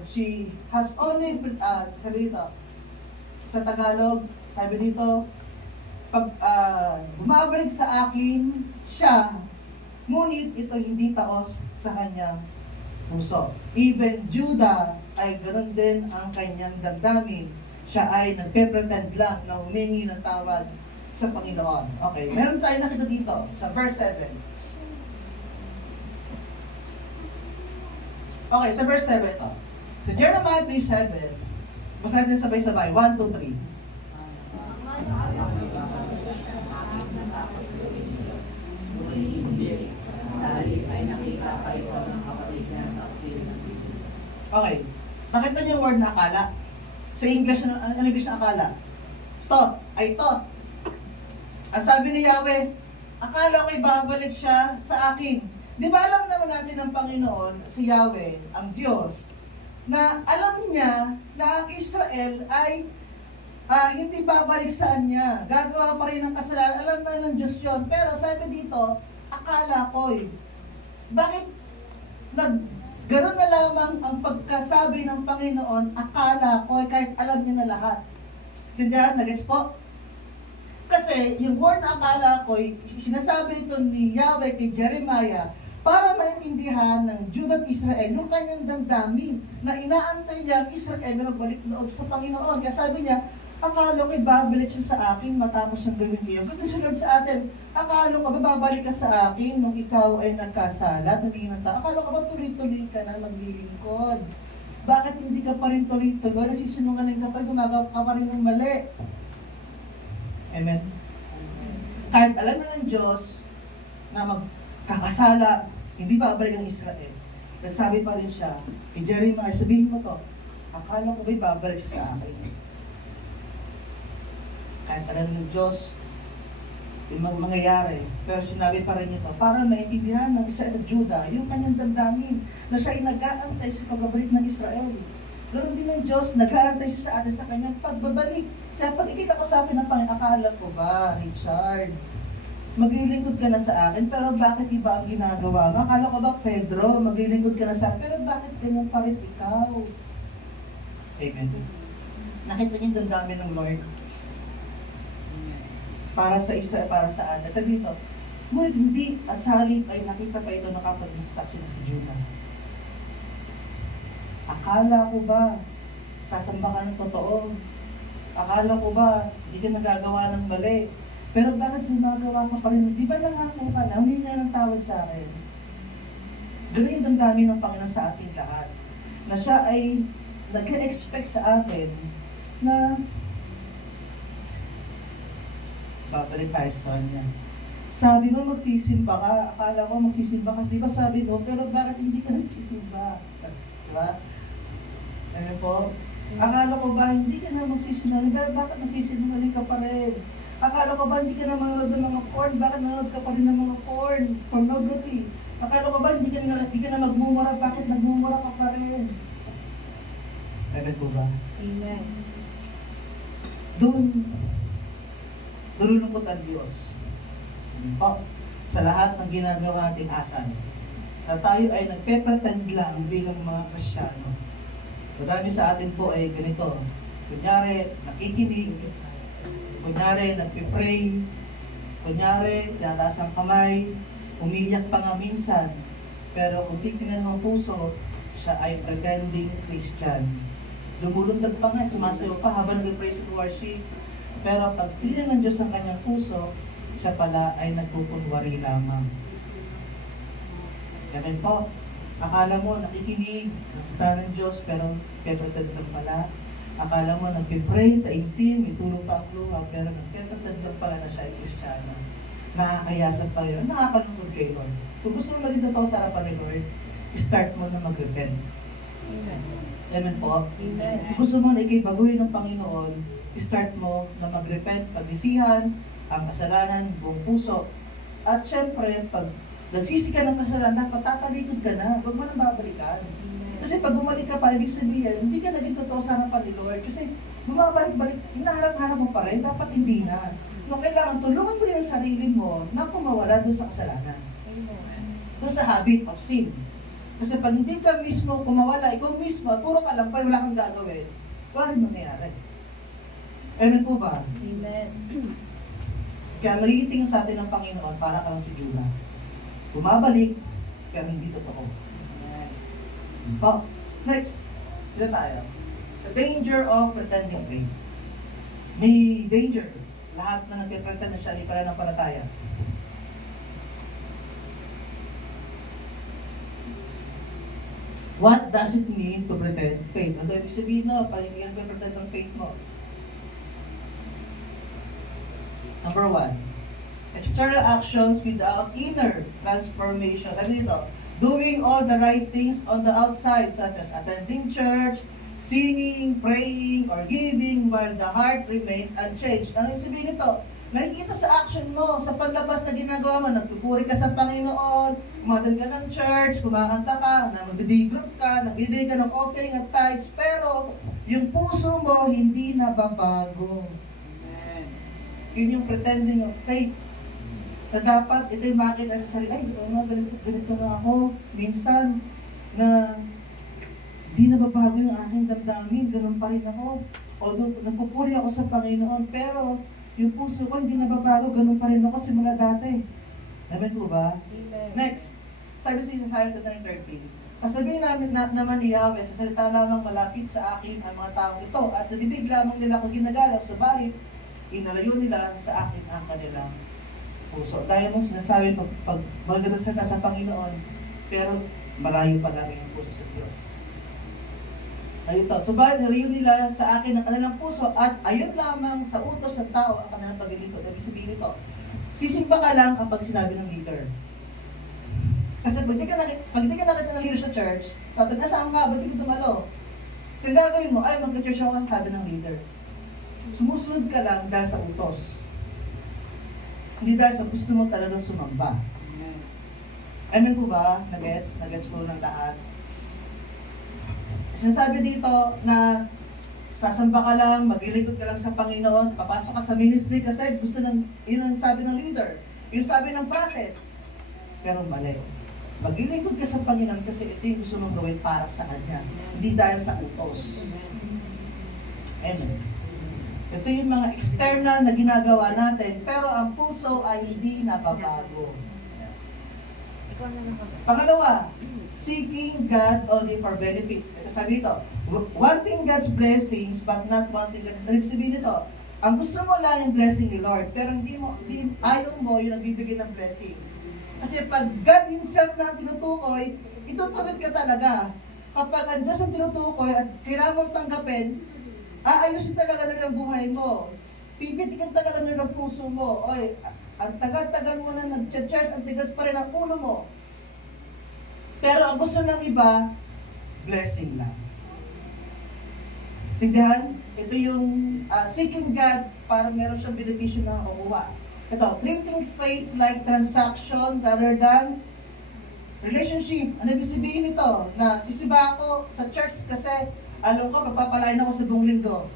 she has only, sabi dito, sa Tagalog, sabi dito, pag bumabalik sa akin siya, ngunit ito hindi taos sa kanyang puso. Even Judah ay ganoon din ang kanyang damdamin. Siya ay nagpe-pretend lang na humingi ng tawad sa Panginoon. Okay, meron tayo nakita dito sa verse 7. Okay, sa verse 7 ito. Sa Jeremiah 3:7, basahin din sabay-sabay. 1, 2, 3. Okay. Nakita niyo yung word na akala? Sa English, ano English na akala? Thought. I thought. Ang sabi ni Yahweh, akala ko'y babalik siya sa akin. Di ba alam naman natin ng Panginoon, si Yahweh, ang Diyos, na alam niya na ang Israel ay hindi babalik sa Kanya. Gagawa pa rin ng kasalanan. Alam na ng Diyos yun. Pero sabi dito, akala ko'y. Bakit gano'n na lamang ang pagkasabi ng Panginoon, akala ko'y, kahit alam niya na lahat. Tindihan? Nag-gets po? Kasi yung word na akala ko'y, sinasabi ito ni Yahweh kay Jeremiah, para maintindihan ng Judah at Israel yung kanyang damdamin na inaantay niya ang Israel na magbalik loob sa Panginoon. Kaya sabi niya, akala ko'y babalik siya sa akin matapos siyang gawin niyo. Ganito sunod sa atin, akala ko babalik ka sa akin nung ikaw ay nagkasala, tumingin ng tao. Akala ko ba tuloy-tuloy ka na maglilingkod? Bakit hindi ka pa rin tuloy-tuloy? Nasisinungaling ka pa, gumagawa ka pa rin ng mali. Amen? Kahit alam na ng Diyos na magkakasala, hindi babalik ang Israel. Nagsabi pa rin siya, kay Jeremiah, sabihin mo to, akala ko ba'y babalik siya sa akin? Kahit alam ng Diyos, yung mangyayari. Pero sinabi pa rin ito, para maintindihan ng Israel at Judah, yung kanyang damdamin, na siya ay nag-aantay sa pagbabalik ng Israel. Ganoon din ng Diyos, nag-aantay siya sa atin sa kanyang pagbabalik. Kaya pag ikita ko sa akin ng Panginoon, akala ko ba, Richard, maglilingkod ka na sa akin, pero bakit iba ang ginagawa mo? Akala ko ba, Pedro, maglilingkod ka na sa akin, pero bakit ganyan pa rin ikaw? Amen. Nakita niyo yung damdamin ng Lord. Para sa isa, para sa atin. Sabi dito, ngunit hindi at sa halip ay nakita pa ito nakapag-instruction si Judah. Akala ko ba, sasamba ka ng totoo? Akala ko ba, hindi ka nagagawa ng mali? Pero bakit gumagawa ka pa rin? Di ba nangako ka na, humingi ka ng tawad sa akin? Ganun yung damdamin ng Panginoon sa ating lahat. Na siya ay nag-expect sa atin na babalik tayo sa kanya. Sabi mo magsisimba ka, akala ko magsisimba ka, di ba sabi mo, pero bakit hindi ka nagsisimba? Di ba? Ano po? Akala ko ba hindi ka na magsisinungaling, pero bakit nagsisinungaling ka pa rin? Akala ko ba hindi ka na manonood ng mga porn, bakit nanonood ka pa rin ng mga pornography? Akala ko ba hindi ka na magmumura, bakit nagmumura ka pa rin? Amen po ba? Amen. Doon lulungkot ang Diyos. O, sa lahat ng ginagawa nating asan, na tayo ay nagpe-pretend lang bilang mga Kristyano. Marami sa atin po ay ganito. Kunyari, nakikinig. Kunyari, nagpipray. Kunyari, tataas ang kamay. Umiyak pa nga minsan. Pero kung titingnan ng puso, siya ay pretending Christian. Lumulundag pa nga, sumasayo pa habang nag-praise and worship. Pero pag tinignan ng Diyos ang kanyang puso, siya pala ay nagpupunwari lamang. Amen po. Akala mo nakikinig, nakita ng Diyos, pero kepetad lang pala. Akala mo nagpipray, taimtim, may tulong pa ang luha, pero nagkepetad lang pala na siya ay Kristiyano. Nakakayasap pa yun. Nakakalungkod kayo. Kung gusto mo maging totoo sa harapan ni Lord, start mo na mag-repent. Amen. Amen po. Amen. Kung gusto mo na ikay baguhin ng Panginoon, start mo na mag-repent, pagbisihan, ang kasalanan, buong puso. At syempre, pag nagsisi ka ng kasalanan, dapat tatalikod ka na. Huwag mo nang babalikan. Kasi pag bumalik ka pa, ibig sabihin, hindi ka naging totoo sa harapan ni Lord. Kasi bumabalik-balik, hinaharap-harap mo pa rin, dapat hindi na. No, kailangan tulungan mo rin ang sarili mo na kumawala doon sa kasalanan. Doon sa habit of sin. Kasi pag hindi ka mismo kumawala, ikaw mismo, at puro ka lang pa, wala kang gagawin, wala rin mangyayari. Amen po ba? Amen. Kaya magigiting sa atin ng Panginoon para ka lang si Judah. Bumabalik, pero hindi totoo. Oh, next. Sila tayo. The danger of pretending faith. May danger. Lahat na nagpipretend na siya ay pananampalataya. What does it mean to pretend faith? Ano ibig sabihin na, paligyan ba pretend ng faith mo? Number 1, external actions without inner transformation. Ano ito? Doing all the right things on the outside, such as attending church, singing, praying, or giving, while the heart remains unchanged. Ano yung sabihin nito? Nakikita sa action mo, sa panlabas na ginagawa mo, nagpupuri ka sa Panginoon, umaten ka ng church, kumakanta ka, nag-group ka, nagbibigay ka ng offering at tithes, pero yung puso mo hindi nababago. Yun yung pretending of faith. Na dapat ito yung makita sa sarili, ay, ganito na ako. Minsan, na di nababago yung aking damdamin, ganun pa rin ako. Although, nagpupuri ako sa Panginoon, pero yung puso ko hindi nababago, ganun pa rin ako simula dati. Amen po ba? Amen. Next, sabi sa Isaiah 13, kasabihin namin naman ni Yahweh, sa salita lamang malapit sa akin ang mga taong ito, at sa bibig lamang nila ako ginagalaw, subalit, inalayo nila sa akin ang kanilang puso. Dahil mong sinasabi, pag magdadasal ka sa Panginoon, pero malayo pa lang yung puso sa Diyos. Ayun to. Subalit, inalayo nila sa akin ang kanilang puso, at ayun lamang sa utos ng tao ang kanilang paglilingkod. Ibig sabihin ito, sisimba ka lang kapag sinabi ng leader. Kasi pag di ka nakita ng leader sa church, tatag na saan ka, ba't hindi dumalo? Kaya gagawin mo, ay mag-church ako kasi sabi ng leader. Sumusunod ka lang dahil sa utos. Hindi dahil sa gusto mo talagang sumamba. Amen po ba? Nagets? Nagets po ng lahat. Sinasabi dito na sasamba ka lang, maglilingkod ka lang sa Panginoon, papasok ka sa ministry kasi gusto ng, yun ang sabi ng leader. Yun sabi ng process. Pero mali. Maglilingkod ka sa Panginoon kasi ito yung gusto mong gawin para sa Kanya. Hindi dahil sa utos. Amen. Ito yung mga external na ginagawa natin, pero ang puso ay hindi nababago. Pangalawa, seeking God only for benefits. Ito sabi dito, wanting God's blessings but not wanting God's. Ano ibig sabihin nito? Ang gusto mo lang yung blessing ni Lord, pero ayaw mo yung nagbibigay ng blessing. Kasi pag God Himself na ang tinutukoy, itutuwid ka talaga. Kapag ang Diyos ang tinutukoy at kailangan mong tanggapin, aayusin talaga na ng buhay mo. Pipitikan talaga na ng puso mo. Oy, ang tagal-tagal mo na nag-church, ang tigas pa rin ang ulo mo. Pero ang gusto ng iba, blessing lang. Tignan, ito yung seeking God para meron siyang beneficyo na nakukuha. Ito, treating faith like transaction rather than relationship. Ano ibig sabihin nito? Na sisiba ako sa church kasi alam ko, papapalain ako sa buong linggo.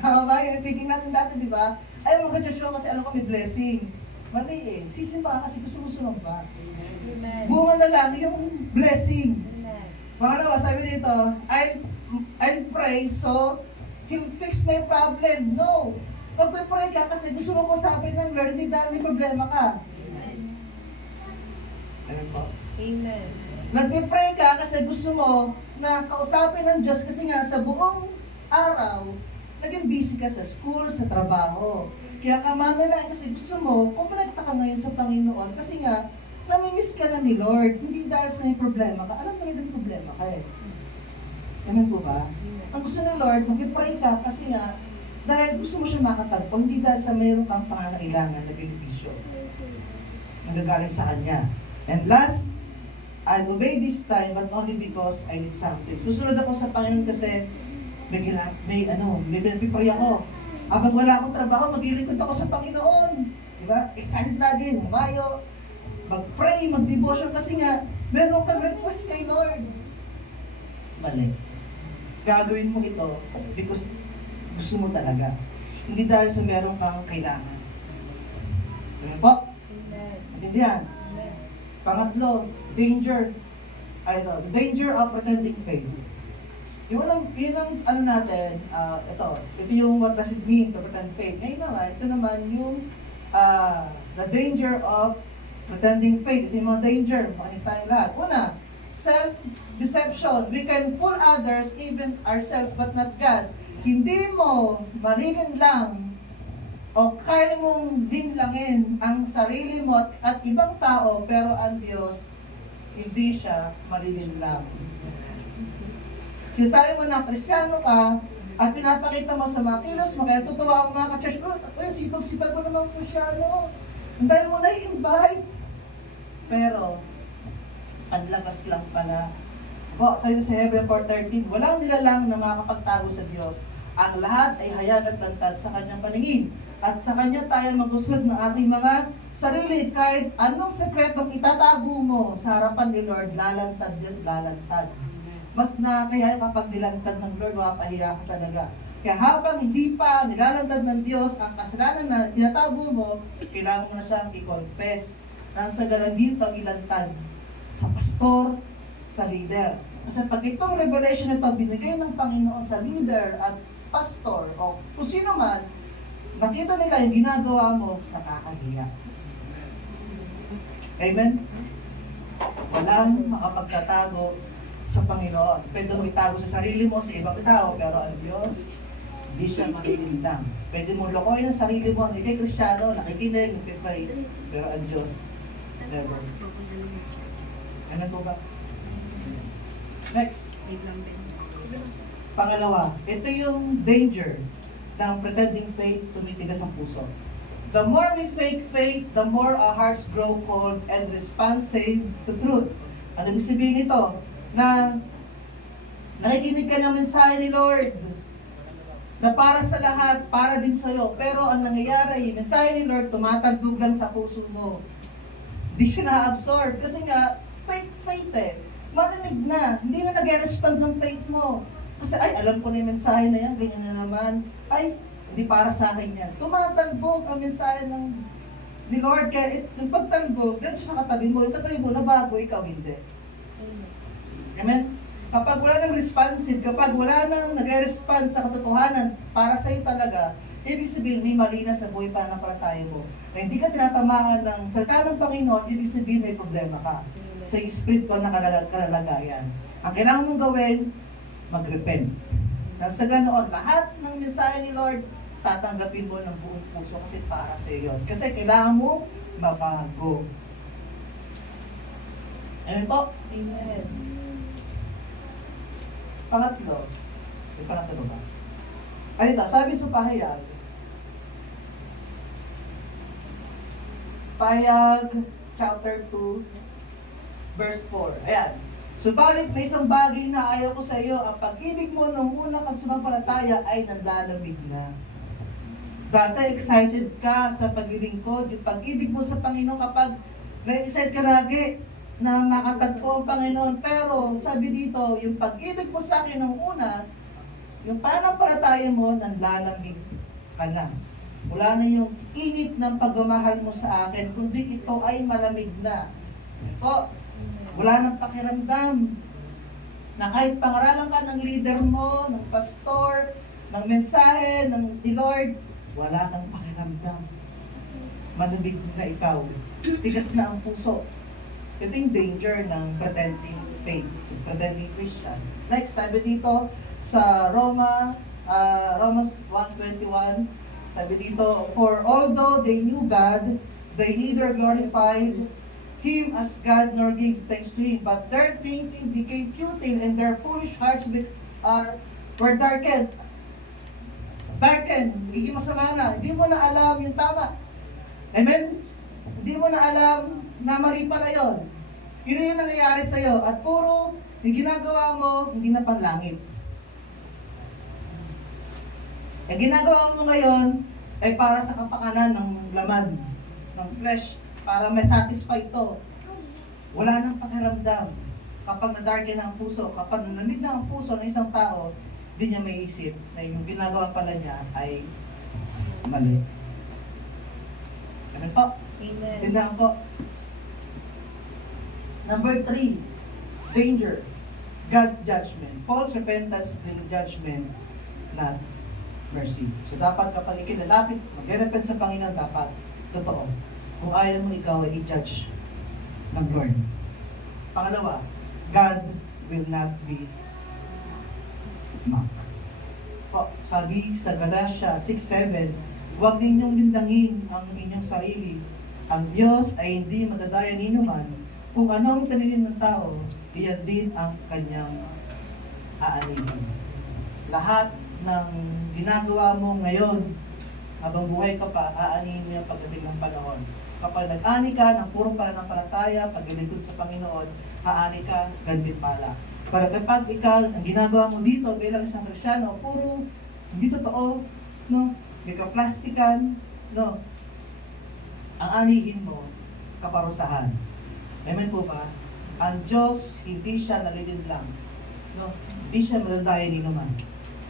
Tama ba? Yung thinking natin dati, di ba? Ay, mag-church ako kasi alam ko may blessing. Mali eh. Sisimba kasi gusto mo ba? Bunga na lang yung blessing. Pangalawa, sabi dito, I'll pray so He'll fix my problem. No. Magpipray ka kasi gusto mo kausapin ng Lord, hindi dahil may problema ka. Ano po? Amen. Nagpipray ka kasi gusto mo na kausapin ng Diyos kasi nga sa buong araw, naging busy ka sa school, sa trabaho. Kaya kamana lang kasi gusto mo, kumonekta ka ngayon sa Panginoon kasi nga, namimiss ka na ni Lord. Hindi dahil sa may problema ka. Alam talaga may problema ka eh. Amen po ba? Ang gusto ng Lord, mag-pray ka kasi nga, dahil gusto mo siya makatagpo, hindi dahil sa mayroon kang pangangailangan na benepisyo. Nagagaling sa Kanya. And last, I'll obey this time, but only because I need something. Susunod ako sa Panginoon kasi may pinipray ako. Habang wala akong trabaho, maglilingkod ako sa Panginoon. Diba? Excited lagi, humayo, mag-pray, mag-devotion kasi nga, meron kang request kay Lord. Mali. Gagawin mo ito because gusto mo talaga. Hindi dahil sa meron kang kailangan. Ano po? Intindihan? Pangatlo, danger. The danger of pretending faith. Yun ang ano natin, ito yung what does it mean to pretend faith. Ngayon naman, ito naman yung the danger of pretending faith. Ito yung mga danger, makikita tayo lahat. Una, self-deception. We can fool others, even ourselves, but not God. Hindi mo marilinlang o kaya mong linlangin ang sarili mo at ibang tao, pero ang Diyos, hindi siya marilinlang. Sinasabi mo na Kristiyano ka, at pinapakita mo sa mga kilos mo, kaya tutuwa ang mga ka-church, sipag-sipag mo naman Kristiyano. Dahil mo na-invite. Pero, ang lakas lang pala. Sabi sa Hebrew 4:13, walang nilalang na makakapagtago sa Diyos. Ang lahat ay hayag at lantad sa Kanyang paningin. At sa Kanya tayo magusod ng ating mga sarili. Kahit anong sekretong itatago mo sa harapan ni Lord, lalantad yun, lalantad. Mas nakakaya kapag nilantad ng Lord, makahiya ka talaga. Kaya habang hindi pa nilalantad ng Diyos ang kasalanan na tinatago mo, kailangan mo na siyang i-confess. Nang sa ganang dito ang ilantad sa pastor, sa leader. Kasi pag itong revelation na ito binigay ng Panginoon sa leader at pastor o kung sino man, nakita nila yung ginagawa mo, nakakahiya. Amen? Walang makapagtatago sa Panginoon. Pwede mo itago sa sarili mo, sa ibang tao, pero ang Diyos, hindi siya makikindang. Pwede mo lokohin ang sarili mo, hindi kay Kristiyano, nakikinig, nagpipray, pero ang Diyos, never. Ano po ba? Next. Pangalawa, ito yung danger ng pretending faith, tumitigas ang puso. The more we fake faith, the more our hearts grow cold and responsive to truth. Ano ibig sabihin nito? Na nakikinig ka ng mensahe ni Lord na para sa lahat, para din sa'yo. Pero ang nangyayari, yung mensahe ni Lord tumatagdug lang sa puso mo. Hindi siya na-absorb. Kasi nga, fake faith eh. Malamig na. Hindi na nag-response ang faith mo. Kasi ay, alam ko na yung mensahe na yan, ganyan na naman. Ay, hindi para sa akin yan. Tumatalbog ang mensahe ni Lord. Kaya yung pagtalbog, ganyan siya sa katabi mo, itatabi mo na bago, ikaw hindi. Amen? Kapag wala nang responsive, kapag wala nang nag-response sa katotohanan para sa iyo talaga, ibig sabihin may mali na sa buhay pananampalataya mo. Na hindi ka tinatamaan ng salita ng Panginoon, ibig sabihin may problema ka sa espiritu na kalalagayan. Ang kailangan mong gawin, mag-repent. Nang sa ganoon, lahat ng mensahe ni Lord, tatanggapin mo ng buong puso kasi para sa iyo. Kasi kailangan mo mabago. Amen po? Amen. Pangatlo. May pangatlo ba? Ano ito? Sabi sa pahayag. Pahayag chapter 2 verse 4. Ayan. Subalit may isang bagay na ayaw ko sa iyo, ang pag-ibig mo nung una kang sumampalataya ay nanlalamig na. Dati excited ka sa paglilingkod, yung pag-ibig mo sa Panginoon kapag na-excite ka lagi na makatagpo ang Panginoon. Pero sabi dito, yung pag-ibig mo sa akin nung una, yung pananampalataya mo, nanlalamig ka na. Wala na yung init ng pagmamahal mo sa akin, kundi ito ay malamig na. Ito, wala nang pakiramdam na kahit pangaralan ka ng leader mo, ng pastor, ng mensahe, ng the Lord, wala kang pakiramdam. Malamig na ikaw. Tigas na ang puso. Ito yung danger ng pretending faith, pretending Christian. Next, sabi dito sa Romans 1:21, sabi dito, for although they knew God, they neither glorified Him as God nor gave thanks to Him, but their thinking became futile and their foolish hearts were darkened. Darkened, hindi masama na, hindi mo na alam yung tama. Amen? Hindi mo na alam na mali pala yun. Yun yung nangyayari sa'yo at puro yung ginagawa mo, hindi na panlangit. Ang ginagawa mo ngayon ay para sa kapakanan ng laman, ng flesh, para may satisfy ito. Wala nang pakiramdam. Kapag nadarken na ang puso, kapag nanamig na ang puso ng isang tao, hindi niya may isip na yung ginagawa pala niya ay mali. Amen po? Amen. Tindahan ko. Number 3, danger. God's judgment. False repentance brings judgment, not mercy. So dapat kapag ikinalapit, mag-repent sa Panginoon, dapat totoo. Kung ayaw mo ikaw ay i-judge ng Lord. Pangalawa, God will not be mocked. O, sabi sa Galatia 6:7, huwag ninyong lindangin ang inyong sarili. Ang Diyos ay hindi madadaya ninyo man. Kung ano ang taninin ng tao, iyan din ang kanyang aaninin. Lahat ng ginagawa mo ngayon, habang buhay ka pa, aaninin mo yung pagdating ng panahon. Kapag nag-ani ka ng purong pananampalataya, paglilingkod sa Panginoon, aani ka, gandit pala. Para kapag ikaw, ang ginagawa mo dito bilang isang Kristyano, puro hindi totoo, no? May kaplastikan, no? Ang anihin mo, kaparusahan. Amen po ba? Ang Diyos, hindi siya nalilid lang. No? Hindi siya madadaya ni naman.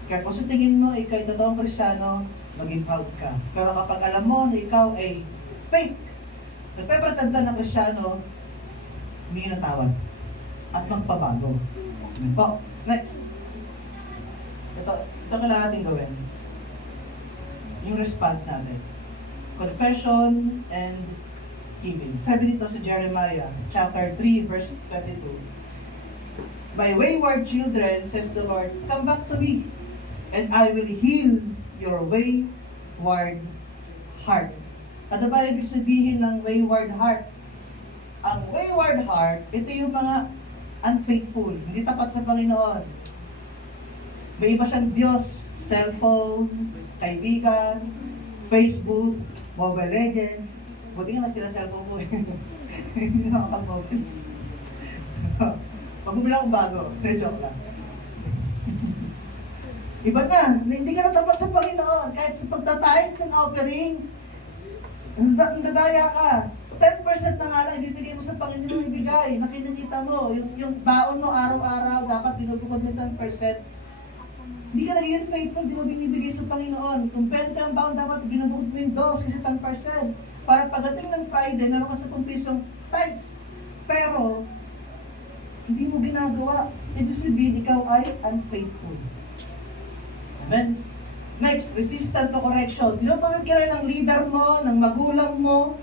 Kaya kung sa tingin mo, ikaw ay totoong Kristyano, maging proud ka. Pero kapag alam mo na ikaw ay fake, nagpapatag ka ng Kristyano, humingi ng tawad at magpabago. Amen po. Next. Ito kailangan natin gawin. Yung response natin. Confession and healing. Sabi dito sa Jeremiah, chapter 3, verse 22. My wayward children, says the Lord, come back to me, and I will heal your wayward heart. Ano ba ibig sabihin ng wayward heart? Ang wayward heart, ito yung mga unfaithful, hindi tapat sa Panginoon. May iba siyang Diyos, cellphone, kaibigan, Facebook, Mobile Legends. Buti nga na sila cellphone mo eh. Hindi nakapag-mobile. Pag bumili akong bago, joke lang. Iba na hindi ka na tapat sa Panginoon. Kahit sa pagtatayag sa offering, nadadaya ka. 10% na nga lang ibibigay mo sa Panginoon ibigay. Nakinanita mo. Yung baon mo araw-araw, dapat binubukod mo 10%. Hindi ka naging faithful, di mo binibigay sa Panginoon. Kung 20 ang baon, dapat binubukod mo yung 2 kasi 10%. Para pagdating ng Friday, meron ka sa 10 pisong tithes. Pero, hindi mo ginagawa, ibig sabihin ikaw ay unfaithful. Amen? Next, resistant to correction. Tinutuloy ka rin ng leader mo, ng magulang mo,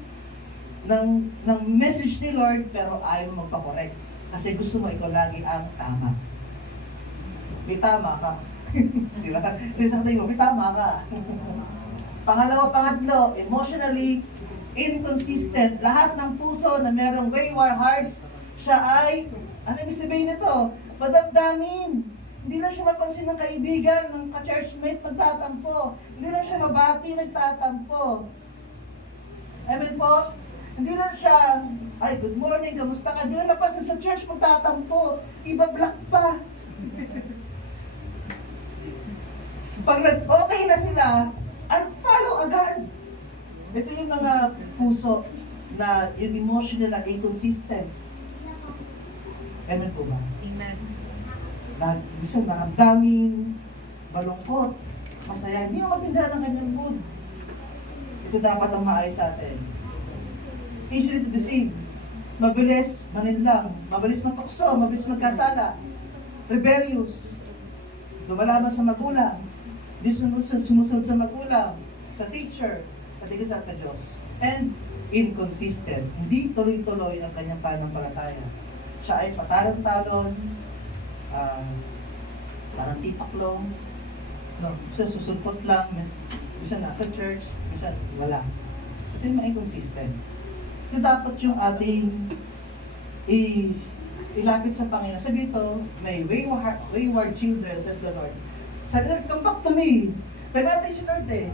ng message ni Lord, pero ayaw mo magpa-correct. Kasi gusto mo ikaw lagi ang tama. May tama ka. Di ba? Sinasabi mo, may tama ka. Pangalawa, pangatlo, emotionally inconsistent. Lahat ng puso na merong wayward hearts, siya ay, ano ibig sabihin nito? Madamdamin. Hindi lang siya mapansin ng kaibigan, ng ka-churchmate, nagtatampo. Hindi lang siya mabati, nagtatampo. Amen po? Hindi lang siya, ay, good morning, kamusta ka? Hindi lang napansin sa church, magtatampo. Iba-block pa. Pag nag-okay na sila, unfollow agad. Ito yung mga puso na yung emotional na inconsistent. Amen po ba? Amen. Minsan nakadaming, malungkot, masaya. Hindi mo matindahan ng kanyang mood. Ito dapat ang maayos sa atin. Easily to deceive. Mabilis, maninlang. Mabilis matukso, mabilis magkasala. Rebellious. Lumalaban sa magulang. Di sumusunod sa magulang, sa teacher, pati ka sa Diyos. And inconsistent. Hindi tuloy-tuloy ang kanyang pananampalataya. Siya ay patalon-talon, parang tipaklong, no, minsan susulpot lang, minsan nasa church, minsan wala. Ito yung mga inconsistent. Ito dapat yung ating ilapit sa Panginoon. Sabi ito, may wayward children, says the Lord. Sabi Lord, come back to me. Pagkatay si Lord eh.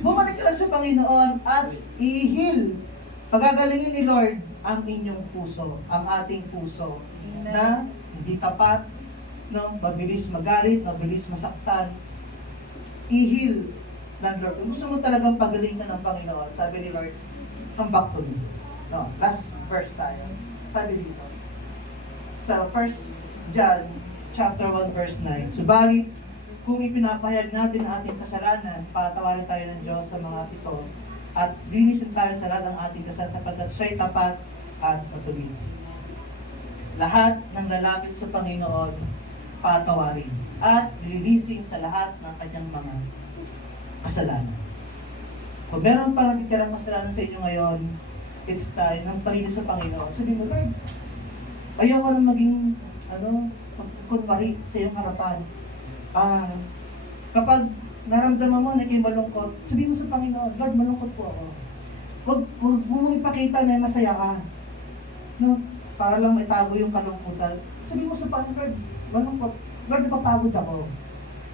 Bumalik ka lang sa Panginoon at i-heal. Pagagalingin ni Lord ang inyong puso, ang ating puso, na hindi tapat, no, mabilis magalit, mabilis masaktan. I-heal ng Lord. Kung gusto mo talagang pagalingin ng Panginoon, sabi ni Lord, come back to me. No, last verse tayo. Sabi dito. Sa 1 John chapter 1 verse 9. Subalit, kung ipinapahayag natin ang ating kasalanan, patawarin tayo ng Diyos sa mga ito, at linisin tayo sa lahat ng ating kasalanan sapagkat siya'y tapat at matuwid. Lahat ng lalapit sa Panginoon, patawarin, at linisin sa lahat ng kanyang mga kasalanan. Kung meron parang titirang kasalanan sa inyo ngayon, it's time ng palinis sa Panginoon. Sabi mo, Lord, ayaw ko na maging, kunwari sa iyong harapan. Kapag naramdaman mo na kayo malungkot, sabi mo sa Panginoon, Lord, malungkot po ako. Huwag mo ipakita na masaya ka. No? Para lang maitago yung kalungkutan. Sabi mo sa Panginoon, Lord, malungkot. Lord, napapagod ako.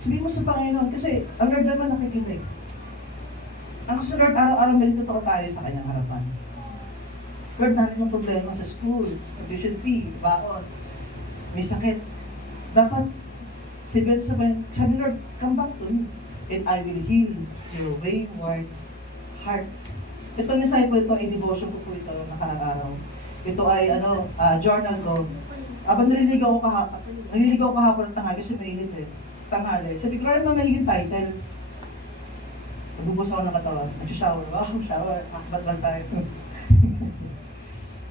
Sabi mo sa Panginoon, kasi ang Lord naman nakikinig. Ang gusto Lord, araw-araw may totoo tayo sa kanyang harapan. Lord, namin ng problema sa school, tuition fee, baon, may sakit. Dapat, sabi Lord, come back to me, and I will heal your wayward heart. Itong disciple ito ay devotion ko po ito nakarang araw. Ito ay journal ko. Abang naliligaw ko kahapon ng tanghali kasi mainit eh. Tanghali. Sabi ko, ano naman yung title? Nabubos ako ng katawan. Nag-shower. Wow, shower. Akbat lang tayo.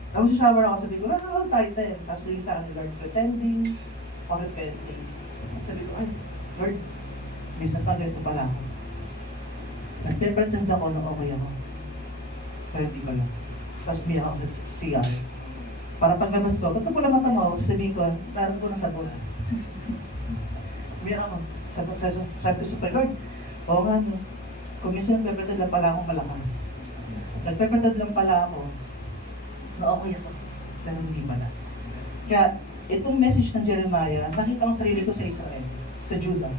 Tapos shower ako. Sabi ko, ano title? Tapos tuloy sa akin, Lord, pretending or repenting. Sabi ko, ay, Lord, minsan pa ganito pala ako. Nag-pretend ako na okay ako. Pero hindi pala. Tapos umiyak ako sa CR. Para paglabas ko, ba't ko lang mata mo? Sasabihin ko, tarang ko na sabon. Umiyak ako. Sabi ko sa Lord, oo nga, no. Kung minsan nagpapretend lang pala akong malakas. Nagpapretend lang pala ako na okay ako. Pero hindi pala. Kaya, itong message ng Jeremiah, nakita ko sarili ko sa Israel, sa Judah,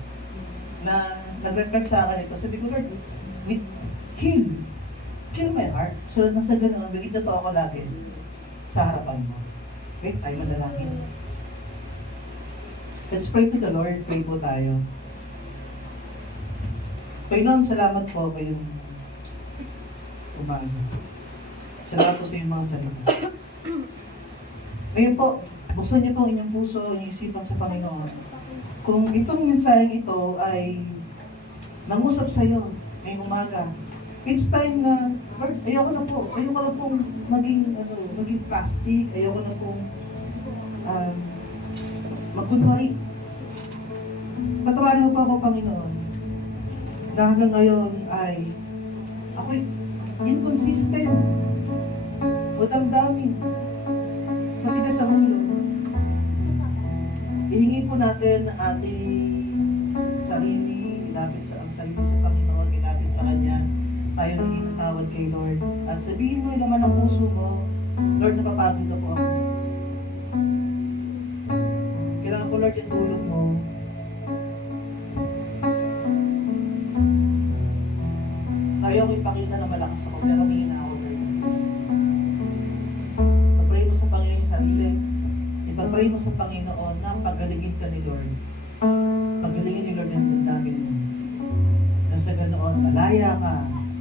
na nag-reflect sa akin ito. Sabi ko, Lord, heal my heart. So, nasa ganoon, bigit ito ako lagi sa harapan mo. Okay, tayo manalangin. Let's pray to the Lord. Pray po tayo. Panginoon, salamat po kayong umaga. Salamat po sa inyong mga salita. Ngayon po, buksan niyo po ang inyong puso, inyong isipan sa Panginoon. Kung itong mensaheng ito ay nangusap sa iyo ngayong umaga, it's time na, Lord, ayoko na pong maging plastic, ayoko na pong magkunwari. Patawarin mo po ako, Panginoon, na hanggang ngayon ay ako'y inconsistent, madamdamin, matigas sa ulo. Ihingi po natin ang ating sarili, ilapit sa ang sarili sa Panginoon, ilapit sa Kanya. Tayo naging tawad kay Lord. At sabihin mo yung laman ng puso mo, Lord, napapagod na po ako. Kailangan ko, Lord, yung tulong mo. Tayo ko ipakita na malakas ako, pero hingin ako kayo. Pag-pray mo sa Panginoon yung sarili. Ipag-pray mo sa Panginoon na pagaligin ka ni Lord. Pagaligin ni Lord yung damdamin mo. Nang sa ganoon, malaya ka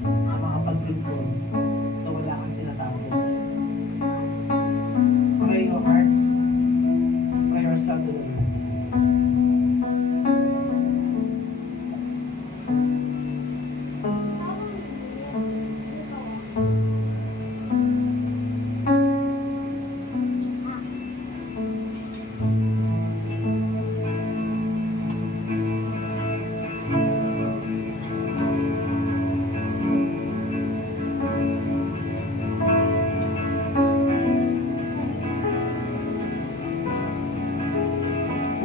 na makapag-lingkod na wala kang tinatawag. Pray your hearts. Pray yourself to the Lord.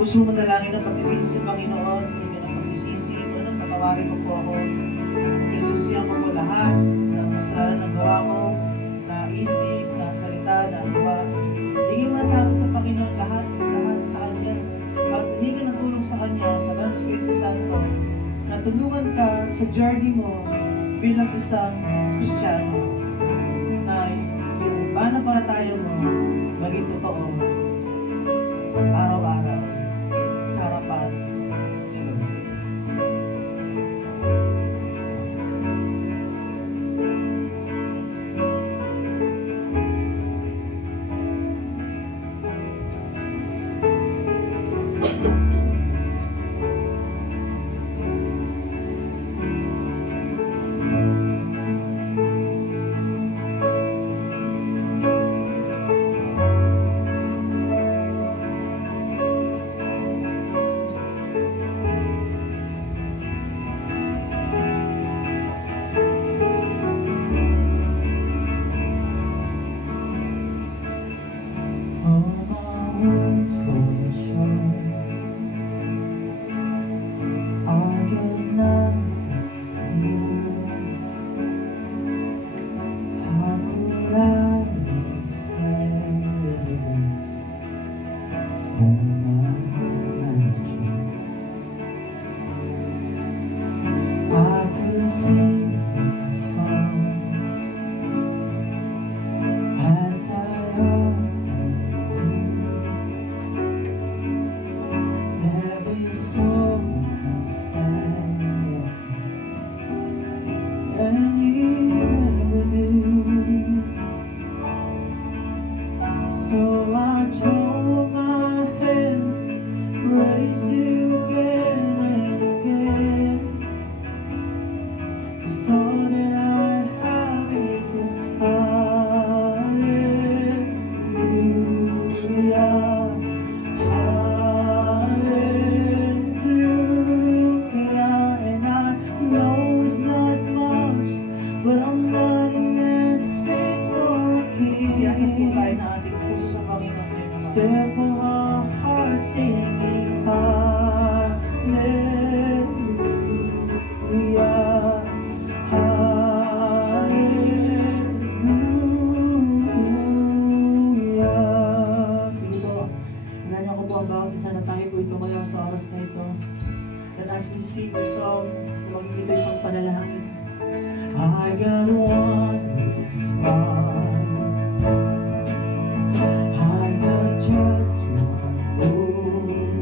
Puso mo dalangin ng pagsisisi, Panginoon. Hindi ng pagsisisi. Patawarin mo po ako. Pinasisiyan ko po lahat ng kasalanan ng gawa ko, na isip, na salita, na gawa. Hingin mo na sa Panginoon lahat sa Kanya. At hingin ng tulong sa Kanya, sa Banal Espiritu Santo, na tulungan ka sa journey mo bilang isang Kristiyano. Na yung pananampalataya mo maging totoo araw-araw sa harapan ni Lord. So I join my hands, raise you again and again. Cause all that I have is this hallelujah, hallelujah. And I know it's not much, but I'm running as fit for a Siyakin po tayo king. na ating puso sa Panginoon ngayon. Set for our hearts singing hallelujah, hallelujah. Sige po, hinahan niyo ko po ang bawat isa na tayo po'y tumaya sa oras na ito. And as we sing the song, magiging ito isang panalangin. I got one response. I got just one move.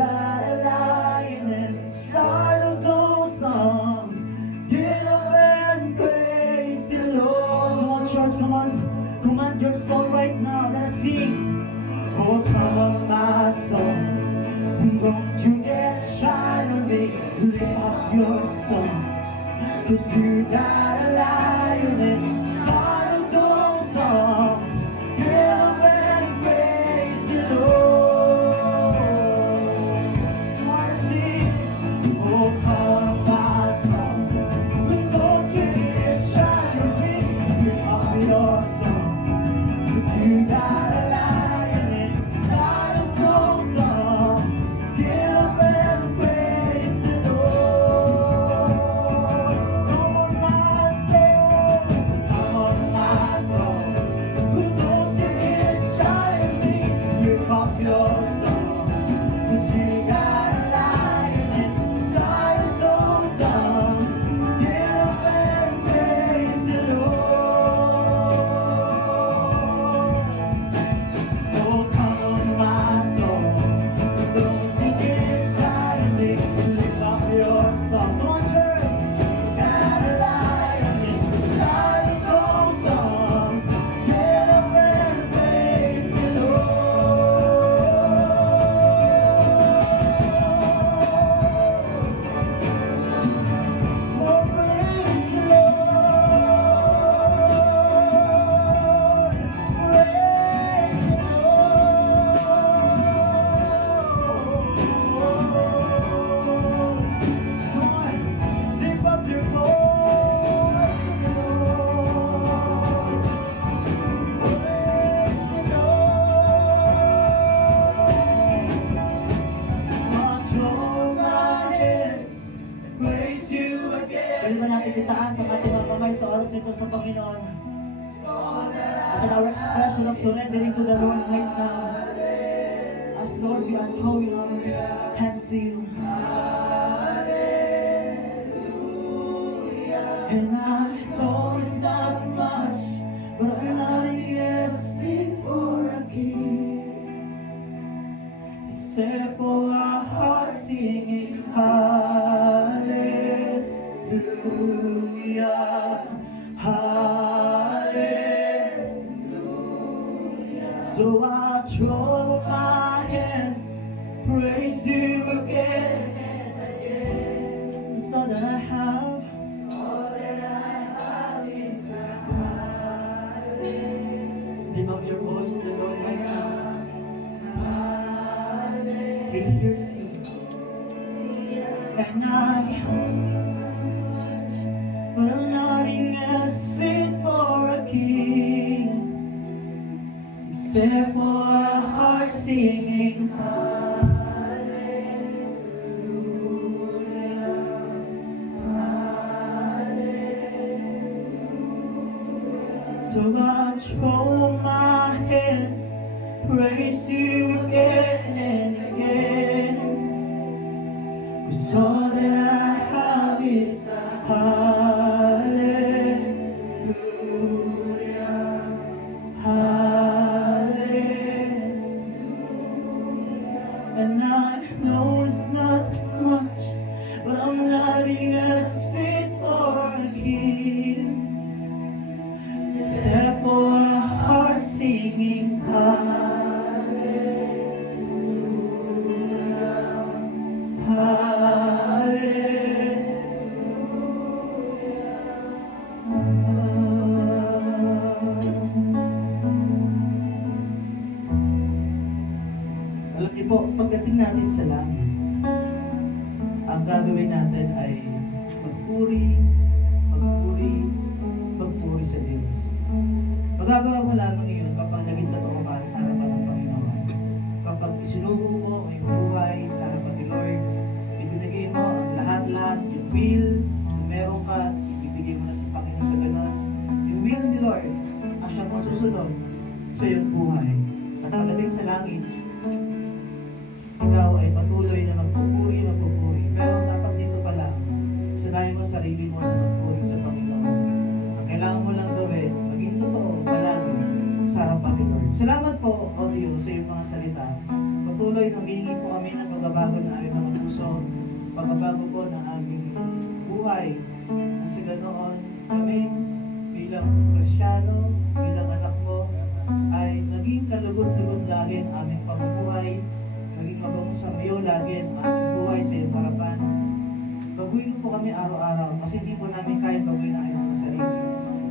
got a lion inside of those lungs. Get up and praise the Lord. Come on, church, come on. Command your soul right now. Let's sing. Oh, come on, my soul. Don't you get shy on me. Lift up your song. 'Cause you got a lion inside of those lungs. Get up and praise the Lord. Wanna sing? Oh, come my song. Don't you get shy on me. Lift up your song. 'Cause you got a lion inside of those lungs. Get up and praise the Lord. Come on, my soul. Come on, my soul. Don't you get shy of me. Lift up your song. 'Cause you got a lion inside of those lungs. Get up and praise the Lord. Oh, come on, my soul. Don't you get shy of me. Lift up your song. Come on, church. Got a lion inside of those lungs. Get up and praise the Lord. Oh, praise the Lord. Praise the Lord. Come on, lift up your voice to the Lord. Praise the Lord. March on my heads and praise you again. Pwede ba natin itaas ang ating mga kamay sa oras nito sa Panginoon? As an our expression of surrendering to the Lord right now. As Lord, we are throwing our hands to you. And I know it's not much, but I'm not asking for a king, except for our hearts singing hallelujah, hallelujah. So I throw my hands, praise you again and again. That's all that I have. Lift up your voice to the Lord right now. He hears you. And I'm nothing as fit for a king, except for a heart singing hallelujah, hallelujah. So I throw my hands, praise you again and again. 'Cause all that I have is a hallelujah, hallelujah. And I know it's not much, but I'm nothing as fit for a king, except for a heart singing hallelujah, Alam niyo po, pagdating natin sa langit, ang gagawin natin ay magpuri, magpuri, magpuri sa Diyos. Magagawa mo lamang iyon kapag naging totoo ka sa harapan ng Panginoon. Kapag isinubo mo ang iyong buhay sa harapan ni Lord, ibinigay mo ang lahat-lahat, yung will, kung meron ka, ibibigay mo na sa Panginoon sa ganon. Yung will ni Lord, ang siyang masusunod sa iyong buhay. At pagdating sa langit, ikaw ay patuloy na magpupuri. Pero dapat dito pa lang, sanayin mo sarili mo na magpuri sa Panginoon. Ang kailangan mo lang gawin, maging totoo palagi sa harapan ni Lord. Salamat po, O Diyos, sa iyong mga salita. Patuloy nang hihingi po kami ng pagbabago ng aming mga puso, pagbabago po ng aming buhay. Nang sa ganoon, kami bilang Kristyano, bilang anak mo, ay naging kalugod-lugod lagi ang aming pamumuhay, naging mabango sa iyo lagi ang aming buhay sa iyong harapan. Baguhin po kami araw-araw kasi hindi po namin kaya baguhin ang aming mga sarili.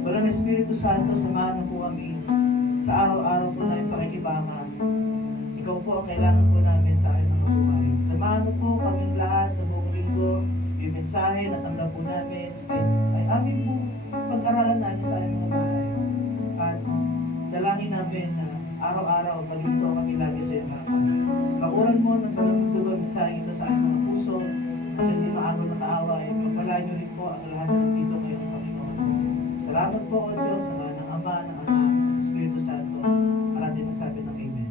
Wala na Espiritu Santo, samahan na po kami sa araw-araw po namin pakikibangan. Ikaw po ang kailangan po namin sa aming mga buhay. Samahan mo po kaming lahat sa buong linggo, yung mensahe na tanggap po namin ay amin po pag-aralan namin sa aming mga bahay. At dalangin namin na araw-araw maglinggo kami lagi sa iyong harapan. Bakuran mo ng balong mensahe ito sa aming mga puso kasi hindi maagaw na kaaway. Pagpalain niyo rin po ang lahat ng nandito ngayong Panginoon. Salamat po o Diyos sa ngalan ng Ama, ng Anak, ng Espiritu Santo. Para din magsabi ng Amen.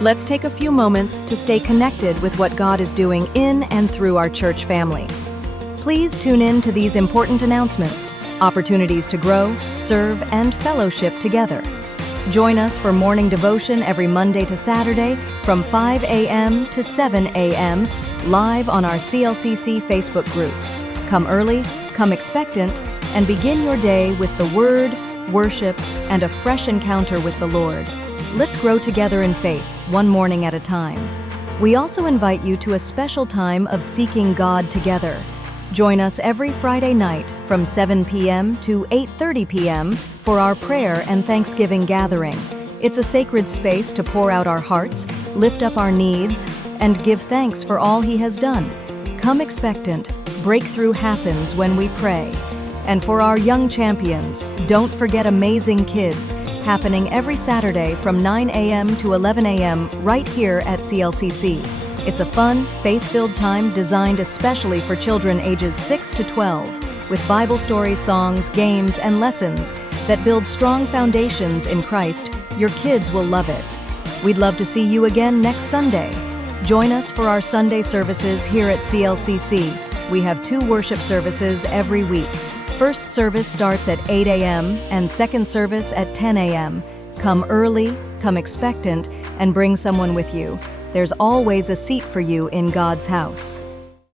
Let's take a few moments to stay connected with what God is doing in and through our church family. Please tune in to these important announcements, opportunities to grow, serve, and fellowship together. Join us for morning devotion every Monday to Saturday from 5 a.m. to 7 a.m. live on our CLCC Facebook group. Come early, come expectant, and begin your day with the Word, worship, and a fresh encounter with the Lord. Let's grow together in faith, one morning at a time. We also invite you to a special time of seeking God together. Join us every Friday night from 7 p.m. to 8:30 p.m. for our prayer and Thanksgiving gathering. It's a sacred space to pour out our hearts, lift up our needs, and give thanks for all He has done. Come expectant, breakthrough happens when we pray. And for our young champions, don't forget Amazing Kids, happening every Saturday from 9 a.m. to 11 a.m. right here at CLCC. It's a fun, faith-filled time designed especially for children ages 6 to 12, with Bible stories, songs, games, and lessons that build strong foundations in Christ. Your kids will love it. We'd love to see you again next Sunday. Join us for our Sunday services here at CLCC. We have 2 worship services every week. First service starts at 8 a.m. and second service at 10 a.m. Come early, come expectant, and bring someone with you. There's always a seat for you in God's house.